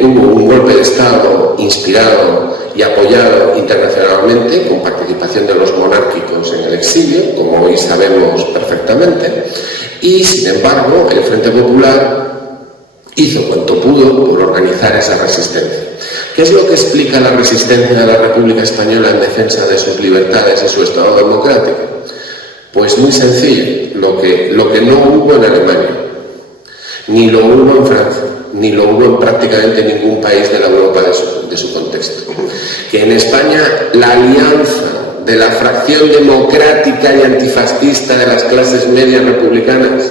hubo un golpe de Estado inspirado y apoyado internacionalmente con participación de los monárquicos en el exilio, como hoy sabemos perfectamente, y sin embargo el Frente Popular hizo cuanto pudo por organizar esa resistencia. ¿Qué es lo que explica la resistencia de la República Española en defensa de sus libertades y su Estado democrático? Pues muy sencillo, lo que no hubo en Alemania, ni lo hubo en Francia, ni lo hubo en prácticamente ningún país de la Europa de su contexto. Que en España la alianza de la fracción democrática y antifascista de las clases medias republicanas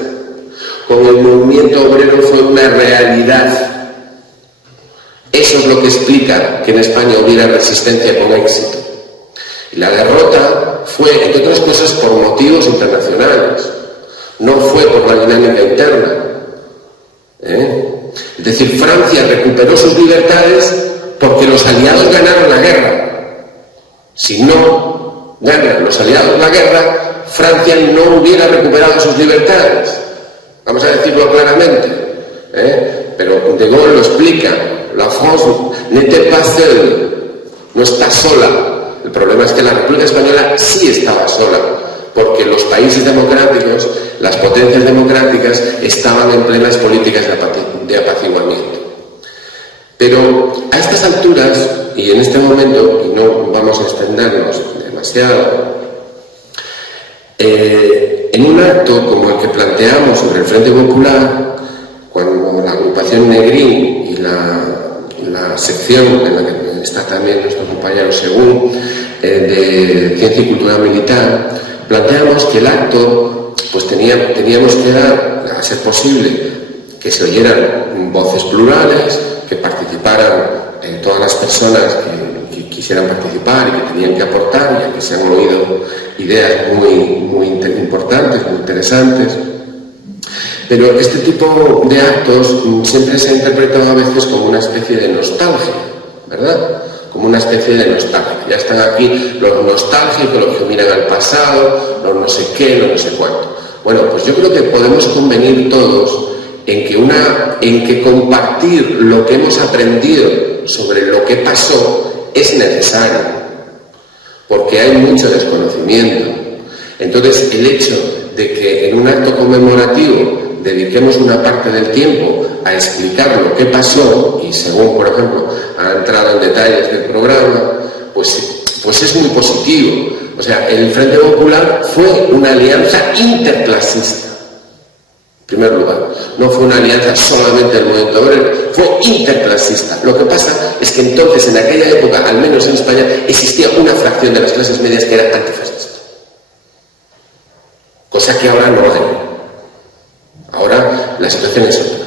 con el movimiento obrero fue una realidad. Eso es lo que explica que en España hubiera resistencia con éxito. Y la derrota fue, entre otras cosas, por motivos internacionales, no fue por la dinámica interna. Es decir, Francia recuperó sus libertades porque los aliados ganaron la guerra. Si no ganan los aliados la guerra, Francia no hubiera recuperado sus libertades. Vamos a decirlo claramente. Pero De Gaulle lo explica. La France n'était pas seule. No está sola. El problema es que la República Española sí estaba sola, porque los países democráticos, las potencias democráticas, estaban en plenas políticas de apaciguamiento. Pero a estas alturas, y en este momento, y no vamos a extendernos demasiado, en un acto como el que planteamos sobre el Frente Popular, cuando la agrupación Negrín y la sección en la que está también nuestro compañero Según, de Ciencia y Cultura Militar, planteamos que el acto pues teníamos que dar, a ser posible, que se oyeran voces plurales, que participaran todas las personas que quisieran participar y que tenían que aportar, ya que se han oído ideas muy importantes, muy interesantes. Pero este tipo de actos siempre se ha interpretado a veces como una especie de nostalgia, ¿verdad? Como una especie de nostalgia. Ya están aquí los nostálgicos, los que miran al pasado, los no sé qué, los no sé cuánto. Bueno, pues yo creo que podemos convenir todos en que compartir lo que hemos aprendido sobre lo que pasó es necesario, porque hay mucho desconocimiento. Entonces, el hecho de que en un acto conmemorativo dediquemos una parte del tiempo a explicar lo que pasó, y Según, por ejemplo, ha entrado en detalles del programa, pues es muy positivo. O sea, el Frente Popular fue una alianza interclasista, en primer lugar. No fue una alianza solamente del movimiento obrero, fue interclasista. Lo que pasa es que entonces, en aquella época, al menos en España, existía una fracción de las clases medias que era antifascista. Cosa que ahora no hay. Ahora la situación es otra.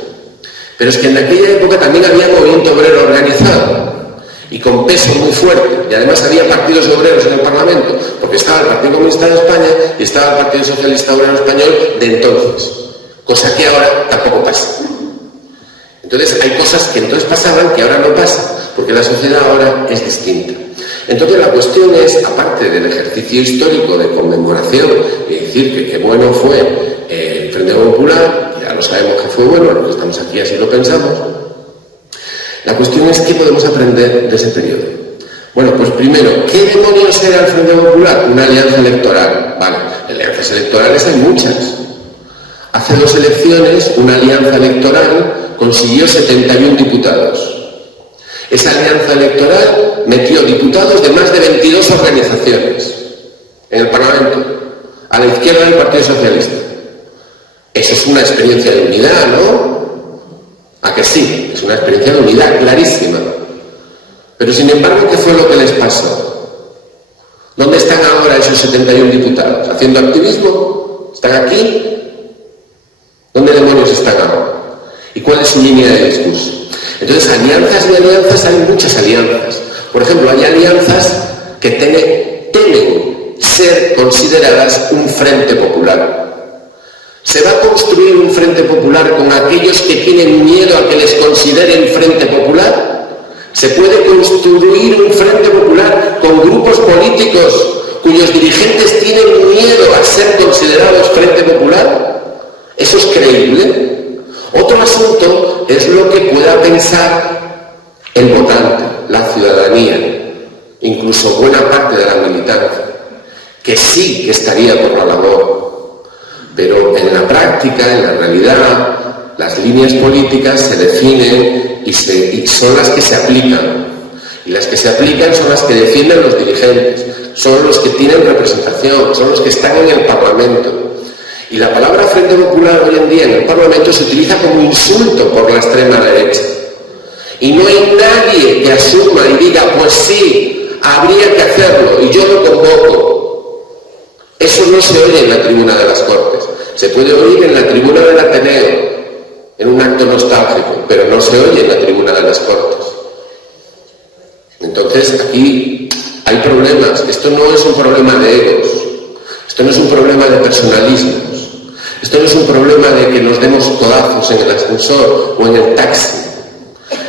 Pero es que en aquella época también había movimiento obrero organizado y con peso muy fuerte, y además había partidos obreros en el Parlamento, porque estaba el Partido Comunista de España y estaba el Partido Socialista Obrero Español de entonces, cosa que ahora tampoco pasa. Entonces hay cosas que entonces pasaban que ahora no pasan, porque la sociedad ahora es distinta. Entonces la cuestión es, aparte del ejercicio histórico de conmemoración y decir que qué bueno fue el Frente Popular, ya lo sabemos que fue bueno, los que estamos aquí así lo pensamos, la cuestión es qué podemos aprender de ese periodo. Bueno, pues primero, ¿qué demonios era el Frente Popular? Una alianza electoral. Vale, alianzas electorales hay muchas. Hace 2 elecciones, una alianza electoral consiguió 71 diputados. Esa alianza electoral metió diputados de más de 22 organizaciones en el Parlamento, a la izquierda del Partido Socialista. Eso es una experiencia de unidad, ¿no? ¿A que sí? Es una experiencia de unidad clarísima. Pero sin embargo, ¿qué fue lo que les pasó? ¿Dónde están ahora esos 71 diputados? ¿Haciendo activismo? ¿Están aquí? ¿Dónde demonios están ahora? ¿Y cuál es su línea de discurso? Entonces, alianzas y alianzas, hay muchas alianzas. Por ejemplo, hay alianzas que temen ser consideradas un frente popular. ¿Se va a construir un frente popular con aquellos que tienen miedo a que les consideren frente popular? ¿Se puede construir un frente popular con grupos políticos cuyos dirigentes tienen miedo a ser considerados frente popular? ¿Eso es creíble? Otro asunto es lo que pueda pensar el votante, la ciudadanía, incluso buena parte de la militancia, que sí que estaría por la labor, pero en la práctica, en la realidad, las líneas políticas se definen y son las que se aplican. Y las que se aplican son las que defienden los dirigentes, son los que tienen representación, son los que están en el Parlamento. Y la palabra Frente Popular hoy en día en el Parlamento se utiliza como insulto por la extrema derecha. Y no hay nadie que asuma y diga, pues sí, habría que hacerlo, y yo lo convoco. Eso no se oye en la tribuna de las Cortes. Se puede oír en la tribuna del Ateneo, en un acto nostálgico, pero no se oye en la tribuna de las Cortes. Entonces, aquí hay problemas. Esto no es un problema de egos. Esto no es un problema de personalismos. Esto no es un problema de que nos demos codazos en el ascensor o en el taxi.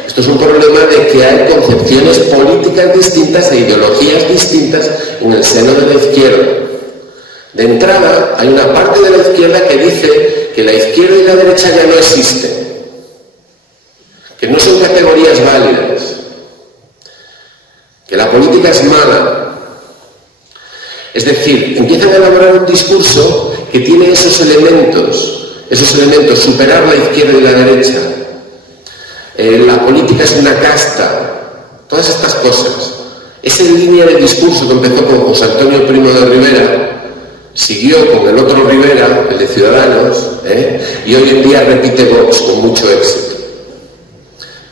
Esto es un problema de que hay concepciones políticas distintas e ideologías distintas en el seno de la izquierda. De entrada, hay una parte de la izquierda que dice que la izquierda y la derecha ya no existen, que no son categorías válidas, que la política es mala. Es decir, empiezan a elaborar un discurso que tiene esos elementos, superar la izquierda y la derecha. La política es una casta, todas estas cosas. Esa línea de discurso que empezó con José Antonio Primo de Rivera, siguió con el otro Rivera, el de Ciudadanos, y hoy en día repite Vox con mucho éxito.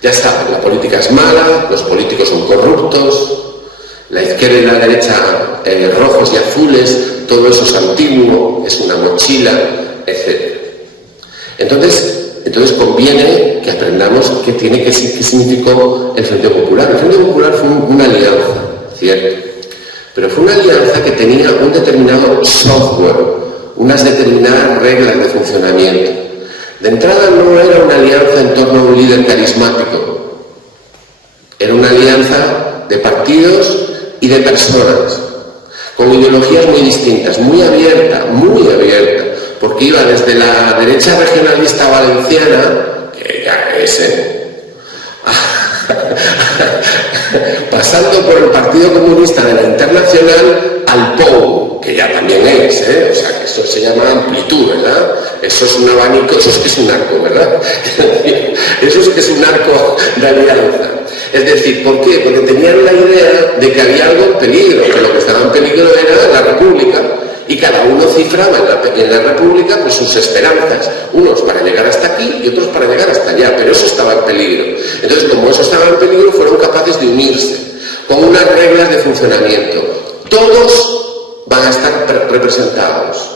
Ya saben, la política es mala, los políticos son corruptos, la izquierda y la derecha rojos y azules, todo eso es antiguo, es una mochila, etc. Entonces conviene que aprendamos qué significó el Frente Popular. El Frente Popular fue una alianza, ¿cierto? Pero fue una alianza que tenía un determinado software, unas determinadas reglas de funcionamiento. De entrada no era una alianza en torno a un líder carismático, era una alianza de partidos y de personas, con ideologías muy distintas, muy abierta, porque iba desde la derecha regionalista valenciana, que ya es, pasando por el Partido Comunista de la Internacional al POU, que ya también es, o sea, que eso se llama amplitud, ¿verdad? Eso es un abanico, eso es que es un arco, ¿verdad? Eso es que es un arco de alianza. Es decir, ¿por qué? Porque tenían la idea de que había algo en peligro, que lo que estaba en peligro era la República, y cada uno cifraba en la República pues, sus esperanzas, unos para llegar hasta aquí y otros para llegar hasta allá, pero eso estaba en peligro. Entonces, como eso estaba en peligro, fueron capaces de unirse con unas reglas de funcionamiento. Todos van a estar representados,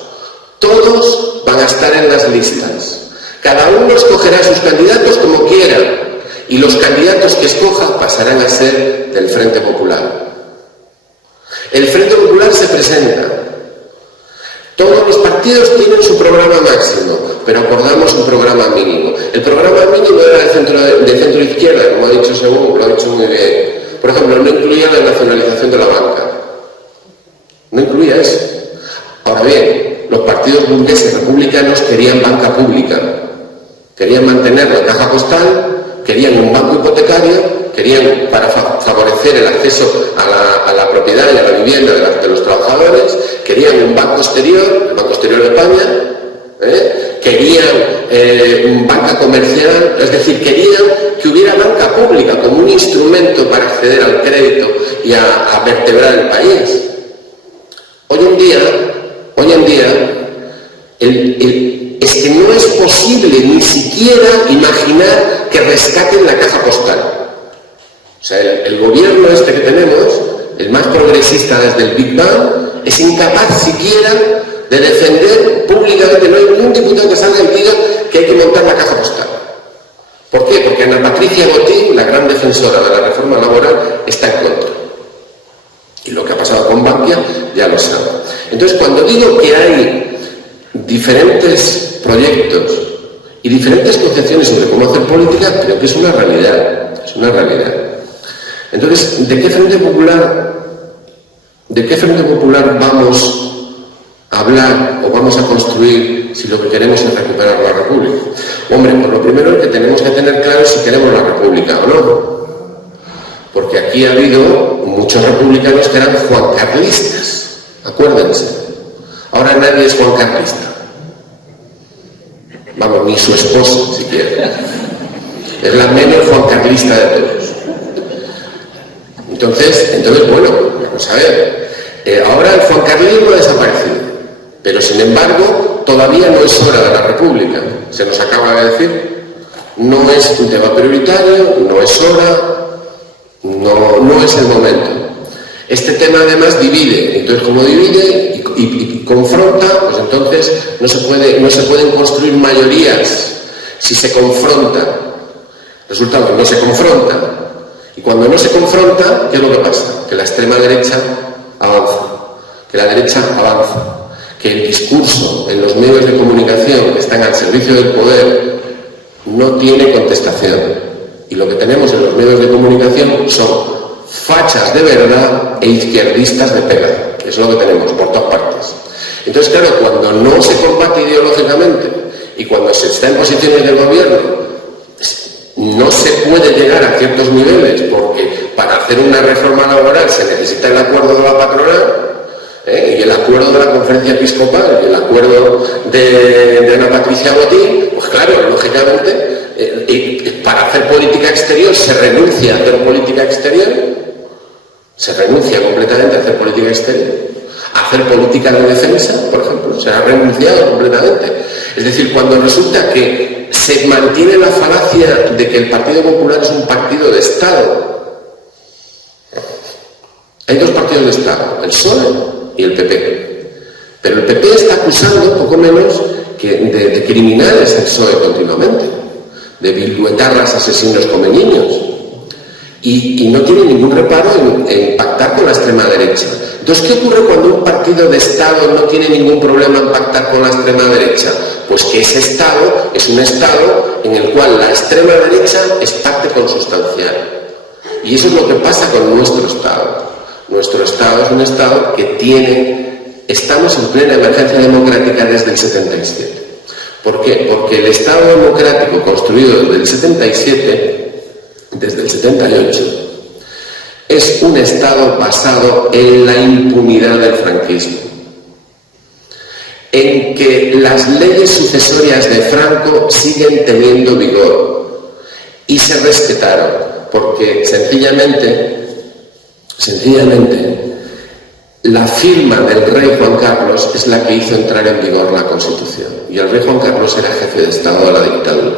todos van a estar en las listas, cada uno escogerá sus candidatos como quiera, y los candidatos que escoja pasarán a ser del Frente Popular. El Frente Popular se presenta. Todos los partidos tienen su programa máximo, pero acordamos un programa mínimo. El programa mínimo era de centro izquierda, como ha dicho Según, lo ha dicho muy bien. Por ejemplo, no incluía la nacionalización de la banca. No incluía eso. Ahora bien, los partidos burgueses republicanos querían banca pública. Querían mantener la caja postal, querían un banco hipotecario, querían, para favorecer el acceso a la propiedad y a la vivienda de los trabajadores, querían un banco exterior, el Banco Exterior de España, querían banca comercial, es decir, querían que hubiera banca pública como un instrumento para acceder al crédito y a vertebrar el país. Hoy en día, es que no es posible ni siquiera imaginar que rescaten la caja postal. O sea, el gobierno este que tenemos, el más progresista desde el Big Bang, es incapaz siquiera de defender públicamente, no hay ningún diputado que salga y diga que hay que montar la caja postal. ¿Por qué? Porque Ana Patricia Botín, la gran defensora de la reforma laboral, está en contra. Y lo que ha pasado con Bankia ya lo sabe. Entonces, cuando digo que hay diferentes proyectos y diferentes concepciones sobre cómo hacer política, creo que es una realidad. Es una realidad. Entonces, ¿de qué Frente Popular vamos hablar o vamos a construir si lo que queremos es recuperar la República? Hombre, por lo primero que tenemos que tener claro es si queremos la República o no. Porque aquí ha habido muchos republicanos que eran juancarlistas, acuérdense. Ahora nadie es juancarlista. Vamos, ni su esposa siquiera. Es la menos juancarlista de todos. Entonces bueno, vamos a ver. Ahora el juancarlismo ha desaparecido, pero sin embargo todavía no es hora de la República. Se nos acaba de decir. No es un tema prioritario, no es hora. No es el momento. Este tema además divide, entonces como divide y confronta, pues entonces no se pueden construir mayorías si se confronta. Resultado, no se confronta. Y cuando no se confronta, ¿qué es lo que pasa? Que la extrema derecha avanza, que la derecha avanza, que el discurso en los medios de comunicación que están al servicio del poder no tiene contestación. Y lo que tenemos en los medios de comunicación son fachas de verdad e izquierdistas de pega, que es lo que tenemos por todas partes. Entonces, claro, cuando no se combate ideológicamente y cuando se está en posiciones del gobierno, no se puede llegar a ciertos niveles porque para hacer una reforma laboral se necesita el acuerdo de la patronal, y el acuerdo de la conferencia episcopal y el acuerdo de Ana Patricia Botín, pues claro, lógicamente, para hacer política exterior se renuncia a hacer política exterior, se renuncia completamente a hacer política exterior, a hacer política de defensa, por ejemplo, se ha renunciado completamente. Es decir, cuando resulta que se mantiene la falacia de que el Partido Popular es un partido de Estado. Hay dos partidos de Estado, el PSOE y el PP. Pero el PP está acusando poco menos que de criminales al PSOE continuamente, de bilduetarras asesinos come niños. Y no tiene ningún reparo en pactar con la extrema derecha. Entonces, ¿qué ocurre cuando un partido de Estado no tiene ningún problema en pactar con la extrema derecha? Pues que ese Estado es un Estado en el cual la extrema derecha es parte consustancial. Y eso es lo que pasa con nuestro Estado. Nuestro Estado es un Estado que estamos en plena emergencia democrática desde el 77. ¿Por qué? Porque el Estado democrático construido desde el 77, desde el 78, es un Estado basado en la impunidad del franquismo, en que las leyes sucesorias de Franco siguen teniendo vigor y se respetaron, porque sencillamente, la firma del rey Juan Carlos es la que hizo entrar en vigor la Constitución, y el rey Juan Carlos era jefe de Estado de la dictadura.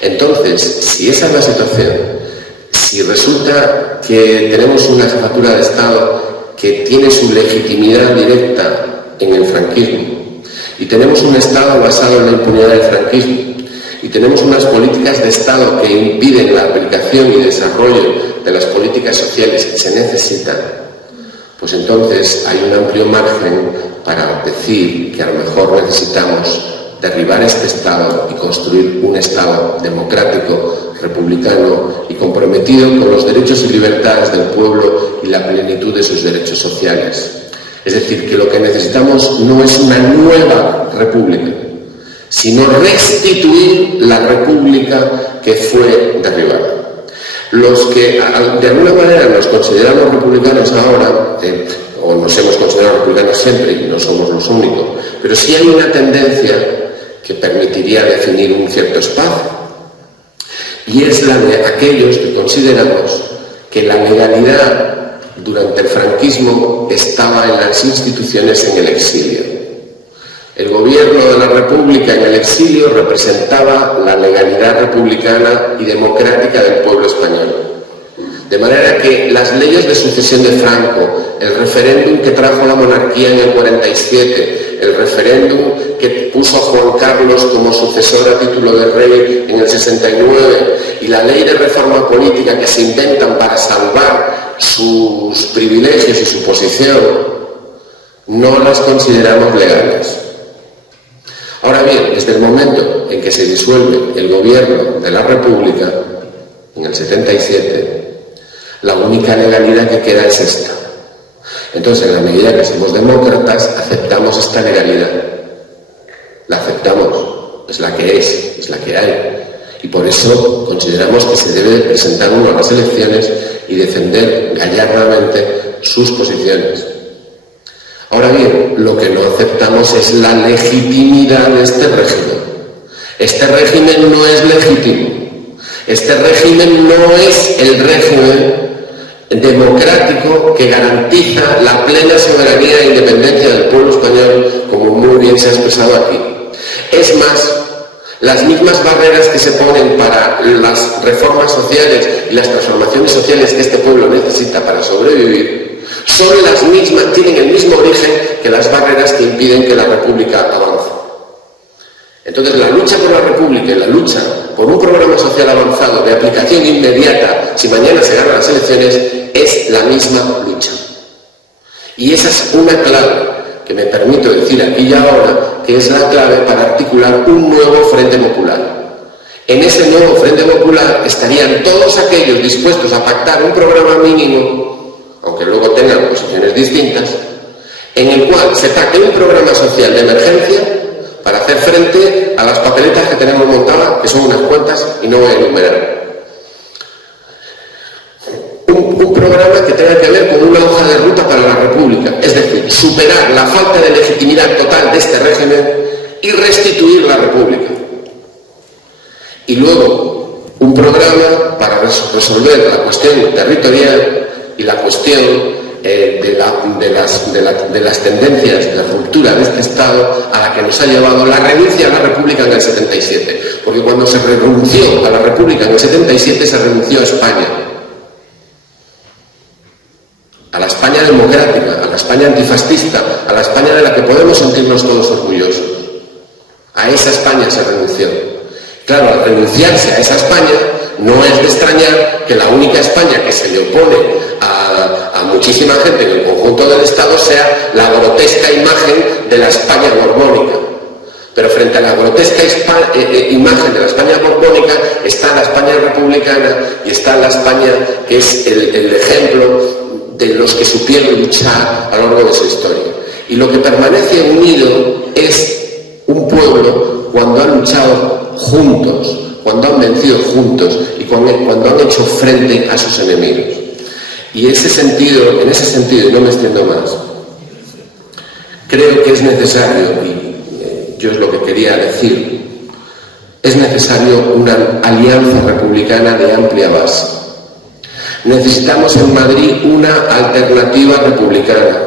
Entonces, si esa es la situación, si resulta que tenemos una jefatura de Estado que tiene su legitimidad directa en el franquismo, y tenemos un Estado basado en la impunidad del franquismo, y tenemos unas políticas de Estado que impiden la aplicación y desarrollo de las políticas sociales que se necesitan, pues entonces hay un amplio margen para decir que a lo mejor necesitamos derribar este Estado y construir un Estado democrático, republicano y comprometido con los derechos y libertades del pueblo y la plenitud de sus derechos sociales. Es decir, que lo que necesitamos no es una nueva república, sino restituir la república que fue derribada. Los que de alguna manera nos consideramos republicanos ahora, o nos hemos considerado republicanos siempre y no somos los únicos, pero sí hay una tendencia que permitiría definir un cierto espacio, y es la de aquellos que consideramos que la legalidad durante el franquismo estaba en las instituciones en el exilio. El gobierno de la República en el exilio representaba la legalidad republicana y democrática del pueblo español. De manera que las leyes de sucesión de Franco, el referéndum que trajo la monarquía en el 47, el referéndum que puso a Juan Carlos como sucesor a título de rey en el 69 y la ley de reforma política que se inventan para salvar sus privilegios y su posición, no las consideramos legales. Ahora bien, desde el momento en que se disuelve el gobierno de la República, en el 77, la única legalidad que queda es esta. Entonces, en la medida que somos demócratas, aceptamos esta legalidad. La aceptamos, es la que es la que hay. Y por eso consideramos que se debe presentar uno a las elecciones y defender gallardamente sus posiciones. Ahora bien, lo que no aceptamos es la legitimidad de este régimen. Este régimen no es legítimo. Este régimen no es el régimen democrático que garantiza la plena soberanía e independencia del pueblo español, como muy bien se ha expresado aquí. Es más, las mismas barreras que se ponen para las reformas sociales y las transformaciones sociales que este pueblo necesita para sobrevivir, son las mismas, tienen el mismo origen que las barreras que impiden que la República avance. Entonces, la lucha por la República y la lucha por un programa social avanzado de aplicación inmediata, si mañana se ganan las elecciones, es la misma lucha. Y esa es una clave que me permito decir aquí y ahora, que es la clave para articular un nuevo Frente Popular. En ese nuevo Frente Popular estarían todos aquellos dispuestos a pactar un programa mínimo, aunque luego tengan posiciones distintas, en el cual se pacte un programa social de emergencia para hacer frente a las papeletas que tenemos montadas, que son unas cuantas y no voy a enumerar. Un programa que tenga que ver con una hoja de ruta para la República, es decir, superar la falta de legitimidad total de este régimen y restituir la República. Y luego, un programa para resolver la cuestión territorial y la cuestión de las tendencias de ruptura de este Estado a la que nos ha llevado la renuncia a la República en el 77. Porque cuando se renunció a la República en el 77 se renunció a España. A la España democrática, a la España antifascista, a la España de la que podemos sentirnos todos orgullosos. A esa España se renunció. Claro, al renunciarse a esa España, no es de extrañar que la única España que se le opone a muchísima gente en el conjunto del Estado sea la grotesca imagen de la España borbónica. Pero frente a la grotesca imagen de la España borbónica está la España republicana y está la España que es el ejemplo de los que supieron luchar a lo largo de su historia. Y lo que permanece unido es un pueblo cuando ha luchado juntos, cuando han vencido juntos y cuando han hecho frente a sus enemigos. Y en ese sentido, y no me extiendo más, creo que es necesario, y yo es lo que quería decir, es necesario una alianza republicana de amplia base. Necesitamos en Madrid una alternativa republicana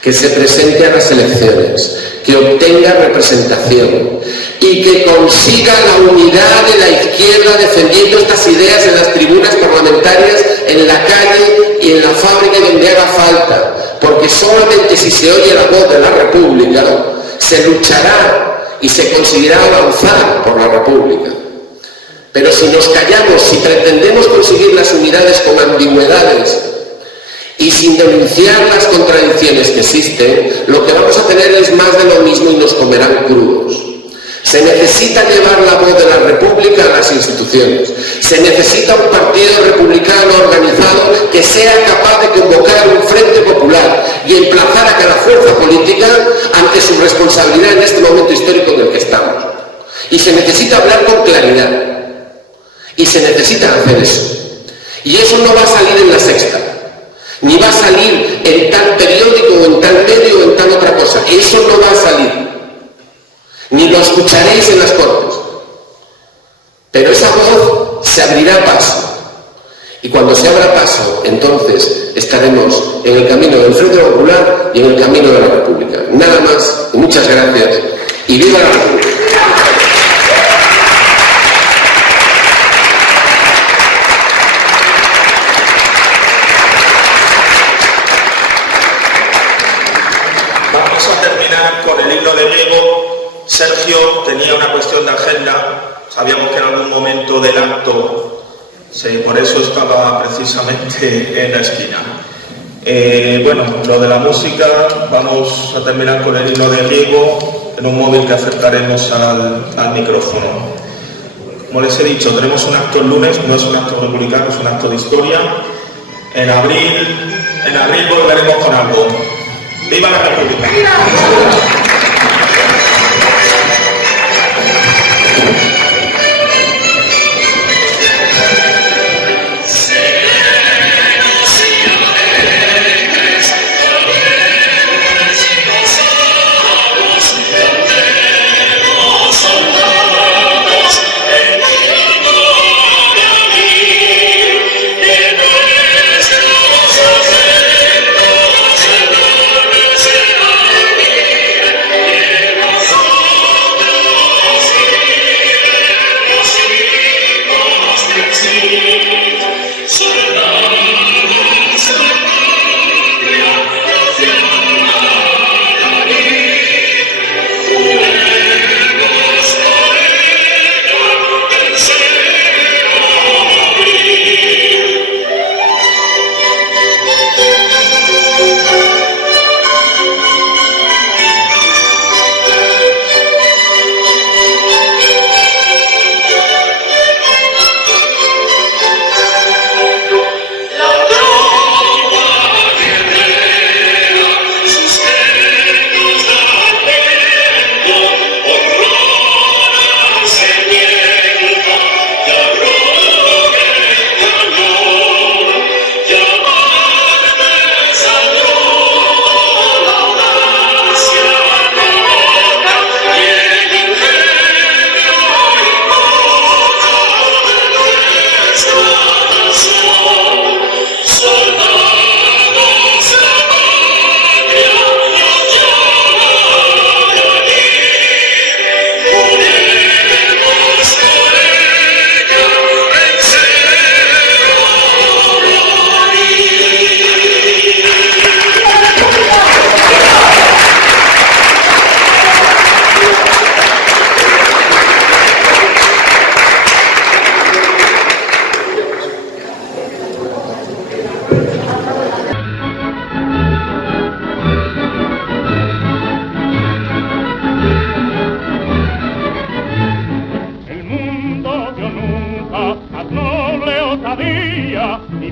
que se presente a las elecciones, que obtenga representación y que consiga la unidad de la izquierda defendiendo estas ideas en las tribunas parlamentarias, en la calle y en la fábrica donde haga falta, porque solamente si se oye la voz de la República se luchará y se conseguirá avanzar por la República. Pero si nos callamos, si pretendemos conseguir las unidades con ambigüedades y sin denunciar las contradicciones que existen, lo que vamos a tener es más de lo mismo y nos comerán crudos. Se necesita llevar la voz de la República a las instituciones. Se necesita un partido republicano organizado que sea capaz de convocar un frente popular y emplazar a cada fuerza política ante su responsabilidad en este momento histórico en el que estamos. Y se necesita hablar con claridad. Y se necesita hacer eso. Y eso no va a salir en La Sexta, ni va a salir en tal periódico o en tal medio o en tal otra cosa. Eso no va a salir. Ni lo escucharéis en las Cortes. Pero esa voz se abrirá paso. Y cuando se abra paso, entonces estaremos en el camino del Frente Popular y en el camino de la República. Nada más, y muchas gracias. Y viva la República. Vamos a terminar con el himno de Diego. Sergio tenía una cuestión de agenda, sabíamos que en algún momento del acto, por eso estaba precisamente en la esquina. Bueno, lo de la música, vamos a terminar con el himno de Diego en un móvil que acercaremos al micrófono. Como les he dicho, tenemos un acto el lunes, no es un acto republicano, es un acto de historia. En abril En abril volveremos con algo. ¡Viva la República!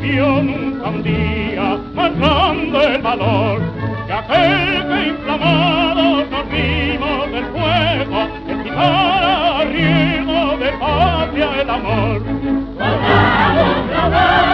vivió nunca un día más grande el valor que aquel que inflamados nos vimos del fuego, excitara a riesgo de patria el amor. Soldado,